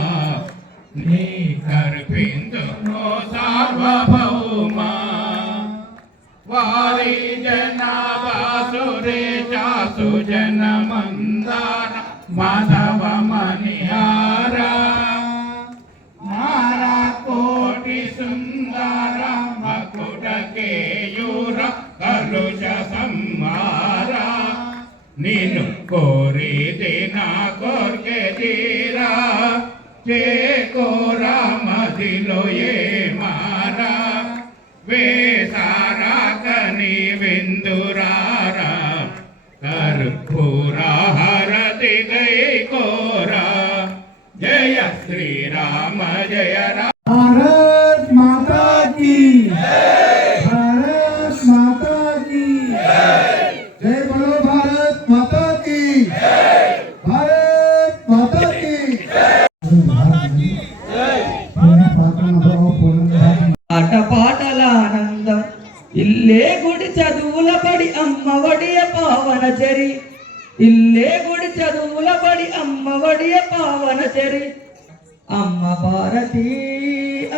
నీ కర్పింతును సార్వభౌమ. వారి జనాభాసురేశ సుజన మందార మాధవ మణిహార మారా కోటి సుందర మకుట కేయూర కలుష సంహార. నిన్ను కోరితే నా కోర్కె తీరా చేకోరా మదిలో ఏ మారా. వేసారా కని విందురారా కర్పూర హరతి గై కోరా. జయ శ్రీరామ జయ రామ. భారత్ మాతా కీ భారత్ మాతా కీ జై బలో భారత్ మాతా కీ భారత్ మాతా కీ. ఆట పాటల ఆనందం ఇల్లే గుడి చదువుల బడి అమ్మవడియ పావన చరి. ఇల్లే గుడి చదువుల బడి అమ్మవడియ పావన చరి. అమ్మ భారతి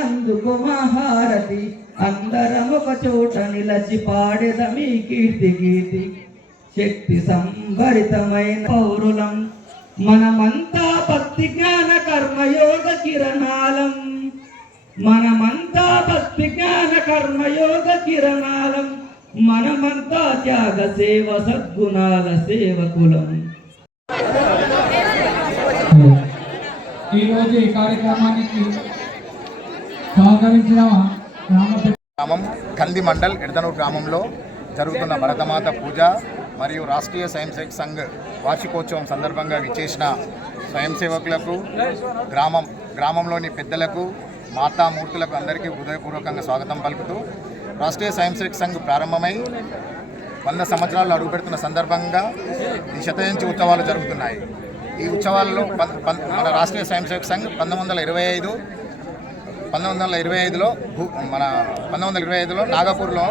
అందుకు మహారతి అందరం ఒక చోట నిలచి పాడెదమీ కీర్తి గీతి. శక్తి సంభరితమైన పౌరులం మనమంతా భక్తి జ్ఞాన కర్మయోగ కిరణాలం. మనమంతా భక్తి జ్ఞాన కర్మయోగ కిరణాలం. మనమంతా త్యాగ సేవ సద్గుణాల సేవకులం. ఈరోజు ఈ కార్యక్రమానికి సహకరించిన గ్రామం కంది మండల్ ఎడదనూరు గ్రామంలో జరుగుతున్న భరతమాత పూజ మరియు రాష్ట్రీయ స్వయం సేవక్ సంఘ్ వార్షికోత్సవం సందర్భంగా విచ్చేసిన స్వయం సేవకులకు, గ్రామంలోని పెద్దలకు, మాతామూర్తులకు అందరికీ హృదయపూర్వకంగా స్వాగతం పలుకుతూ రాష్ట్రీయ స్వయం సేవక్ సంఘ్ ప్రారంభమై 100 సంవత్సరాలు అడుగుపెడుతున్న సందర్భంగా ఈ శతజయంతి ఉత్సవాలు జరుగుతున్నాయి. ఈ ఉత్సవాల్లో మన రాష్ట్రీయ స్వయం సేవక్ సంఘ్ 1925లో నాగపూర్లో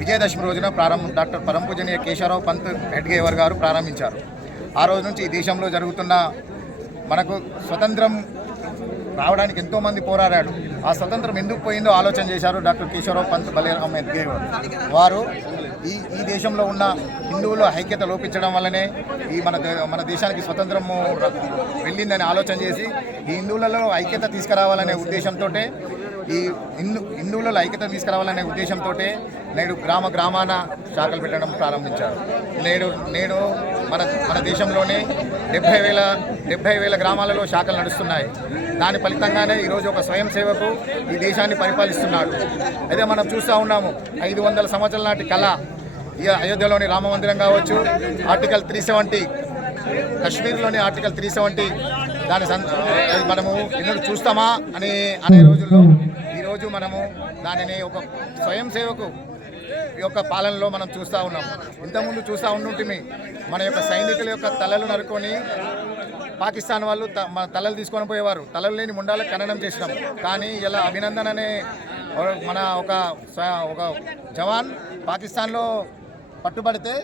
విజయదశమి రోజున డాక్టర్ పరంపూజనీయ కేశవరావు పంత్ హెడ్గేవర్ గారు ప్రారంభించారు. ఆ రోజు నుంచి ఈ దేశంలో జరుగుతున్న మనకు స్వతంత్రం రావడానికి ఎంతోమంది పోరాడాడు. ఆ స్వతంత్రం ఎందుకు పోయిందో ఆలోచన చేశారు డాక్టర్ కేశవరావు పంత్ బలిరామ్ హెడ్గేవర్. వారు ఈ దేశంలో ఉన్న హిందువుల ఐక్యత లోపించడం వల్లనే ఈ మన దేశానికి స్వతంత్రము వెళ్ళిందని ఆలోచన చేసి ఈ హిందువులలో ఐక్యత తీసుకురావాలనే ఉద్దేశంతో నేడు గ్రామాన శాఖలు పెట్టడం ప్రారంభించారు. నేడు మన దేశంలోనే 70,000 గ్రామాలలో శాఖలు నడుస్తున్నాయి. దాని ఫలితంగానే ఈరోజు ఒక స్వయం సేవకు ఈ దేశాన్ని పరిపాలిస్తున్నాడు. అయితే మనం చూస్తూ ఉన్నాము 500 సంవత్సరాల నాటి కళ ఈ అయోధ్యలోని రామ మందిరం కావచ్చు, ఆర్టికల్ 370 కశ్మీర్లోని ఆర్టికల్ 370 మనము ఎన్నడూ చూస్తామా అనే రోజుల్లో ఈరోజు మనము దానిని ఒక స్వయం సేవకు యొక్క పాలనలో మనం చూస్తూ ఉన్నాం. ఇంతకుముందు చూస్తూ ఉంటుంటిమి మన యొక్క సైనికుల యొక్క తలలు నరుకొని పాకిస్తాన్ వాళ్ళు మన తలలు తీసుకొని పోయేవారు. తలలు లేని ముండాలకు ఖననం చేసినాం. కానీ ఇలా అభినందన్ అనే మన ఒక జవాన్ పాకిస్తాన్లో పట్టుబడితే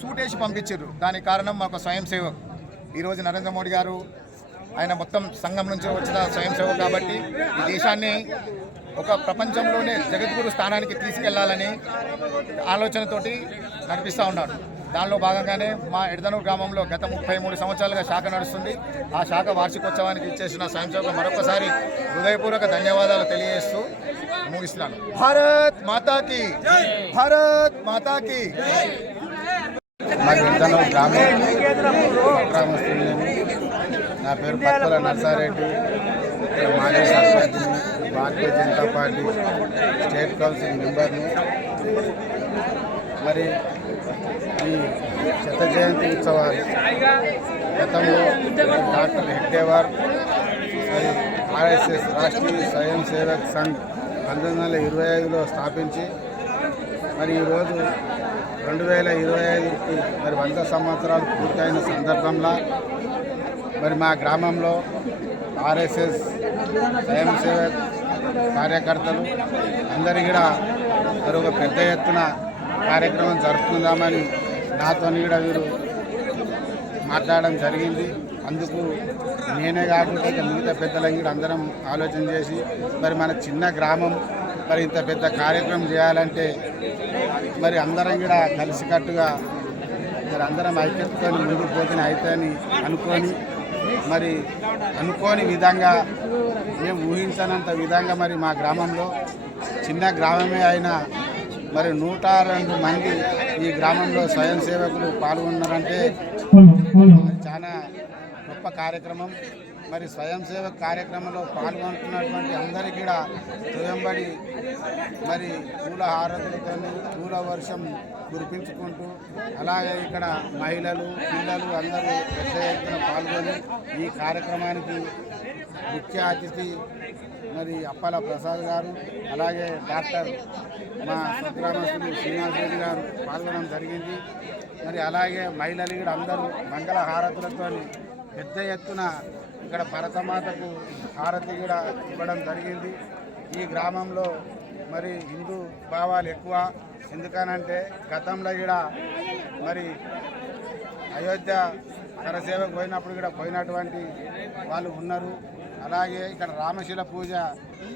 సూటేసి పంపించారు. దానికి కారణం ఒక స్వయం సేవక్. ఈరోజు నరేంద్ర మోడీ గారు ఆయన మొత్తం సంఘం నుంచి వచ్చిన స్వయం సేవక్ కాబట్టి ఈ దేశాన్ని ఒక ప్రపంచంలోనే జగద్గురు స్థానానికి తీసుకెళ్లాలని ఆలోచనతోటి నడిపిస్తూ ఉన్నాడు. దానిలో భాగంగానే మా ఎడదనూరు గ్రామంలో గత 33 సంవత్సరాలుగా శాఖ నడుస్తుంది. ఆ శాఖ వార్షికోత్సవానికి ఇచ్చేసిన స్వయం సేవకు మరొకసారి హృదయపూర్వక ధన్యవాదాలు తెలియజేస్తూ ముగిస్తున్నాను. భారత్ మాతాకి, భారత్ మాతాకి. మా ఎడదనూరు గ్రామస్తులని, నా పేరు పత్తుల నర్సారెడ్డి, మాజీ sarpanch, Bharatiya Janata party state council మెంబర్ని. మరి ఈ శత జయంతి ఉత్సవాలు గతంలో డాక్టర్ హెడ్గేవార్ మరి ఆర్ఎస్ఎస్ రాష్ట్రీయ స్వయం సేవక్ సంఘ్ 1925లో స్థాపించి మరి ఈరోజు 2025కి మరి 100 సంవత్సరాలు పూర్తయిన సందర్భంలో మరి మా గ్రామంలో ఆర్ఎస్ఎస్ స్వయం సేవక్ కార్యకర్తలు అందరి కూడా మరి ఒక పెద్ద ఎత్తున కార్యక్రమం జరుపుకుందామని నాతో కూడా వీరు మాట్లాడడం జరిగింది. అందుకు నేనే కాకుండా మిగతా పెద్దలం కూడా అందరం ఆలోచన చేసి మరి మన చిన్న గ్రామం మరి ఇంత పెద్ద కార్యక్రమం చేయాలంటే మరి అందరం కూడా కలిసికట్టుగా మరి అందరం ఐక్యతతో ముందుకు పోతేనే అవుతాయని అనుకోని విధంగా మేము ఊహించనంత విధంగా మరి మా గ్రామంలో చిన్న గ్రామమే అయినా మరి 102 మంది ఈ గ్రామంలో స్వయం సేవకులు పాల్గొన్నారంటే అది చాలా గొప్ప కార్యక్రమం. మరి స్వయం సేవక కార్యక్రమంలో పాల్గొంటున్నటువంటి అందరికీ కూడా తొయంబడి మరి పూల హారతులతో పూల వర్షం కురిపించుకుంటూ అలాగే ఇక్కడ మహిళలు పిల్లలు అందరూ పెద్ద ఎత్తున పాల్గొని ఈ కార్యక్రమానికి ముఖ్య అతిథి మరి అప్పల ప్రసాద్ గారు అలాగే డాక్టర్ మా స్వగ్రామస్తులు శ్రీనివాస్ రెడ్డి గారు పాల్గొనడం జరిగింది. మరి అలాగే మహిళలు కూడా అందరూ మంగళ హారతులతో పెద్ద ఎత్తున ఇక్కడ భరతమాతకు హారతి కూడా ఇవ్వడం జరిగింది. ఈ గ్రామంలో మరి హిందూ భావాలు ఎక్కువ. ఎందుకనంటే గతంలో కూడా మరి అయోధ్య కరసేవకు పోయినప్పుడు కూడా పోయినటువంటి వాళ్ళు ఉన్నారు. అలాగే ఇక్కడ రామశిల పూజ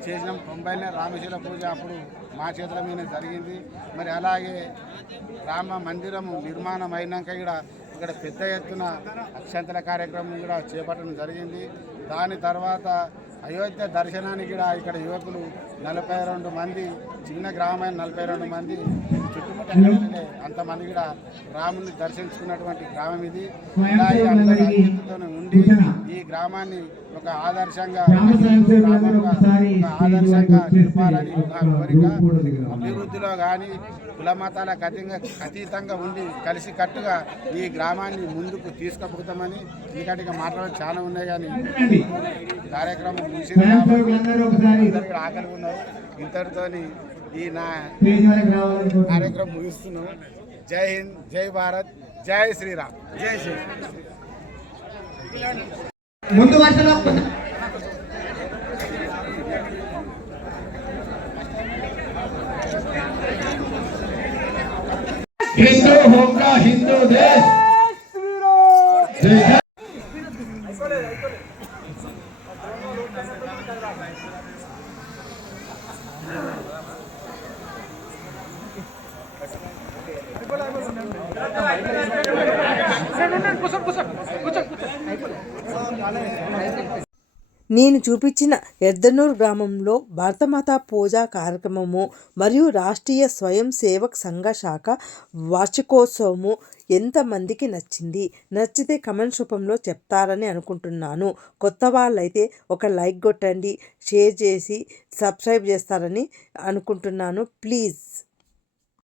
చేసినాం. 90నే రామశిల పూజ అప్పుడు మా చేతుల మీద జరిగింది. మరి అలాగే రామ మందిరం నిర్మాణం అయినాక కూడా ఇక్కడ పెద్ద ఎత్తున అక్షంతల కార్యక్రమం కూడా చేపట్టడం జరిగింది. దాని తర్వాత అయోధ్య దర్శనానికి కూడా ఇక్కడ యువకులు 42 మంది, చిన్న గ్రామమైన 42 మంది చుట్టుముట్టే అంతమంది కూడా రాముని దర్శించుకున్నటువంటి గ్రామం ఇది. ఇలాగే అందరూ ఐక్యతతో ఉండి ఈ గ్రామాన్ని ఒక ఆదర్శంగా నిలపాలని నా కోరిక. అభివృద్ధిలో కానీ కుల మతాలకు అతీతంగా ఉండి కలిసికట్టుగా ఈ గ్రామాన్ని ముందుకు తీసుకుపోతామని. ఎందుకంటే మాట్లాడడం చాలా ఉన్నాయి కానీ కార్యక్రమం ముగిసింది కాబట్టి ఆకలి ఉన్నారు. ఇంతటితో ఈ నా కార్యక్రమం ముగిస్తున్నాం. జై హింద్, జై భారత్, జై శ్రీరామ్, జై శ్రీరామ్. ముందు వరుసలో हिंदू होगा हिंदू देश। जय నేను చూపించిన ఎర్దనూరు గ్రామంలో భారతమాత పూజా కార్యక్రమము మరియు రాష్ట్రీయ స్వయం సేవక్ సంఘ శాఖ వార్షికోత్సవము ఎంతమందికి నచ్చింది? నచ్చితే కమెంట్స్ రూపంలో చెప్తారని అనుకుంటున్నాను. కొత్త వాళ్ళైతే ఒక లైక్ కొట్టండి, షేర్ చేసి సబ్స్క్రైబ్ చేస్తారని అనుకుంటున్నాను. ప్లీజ్.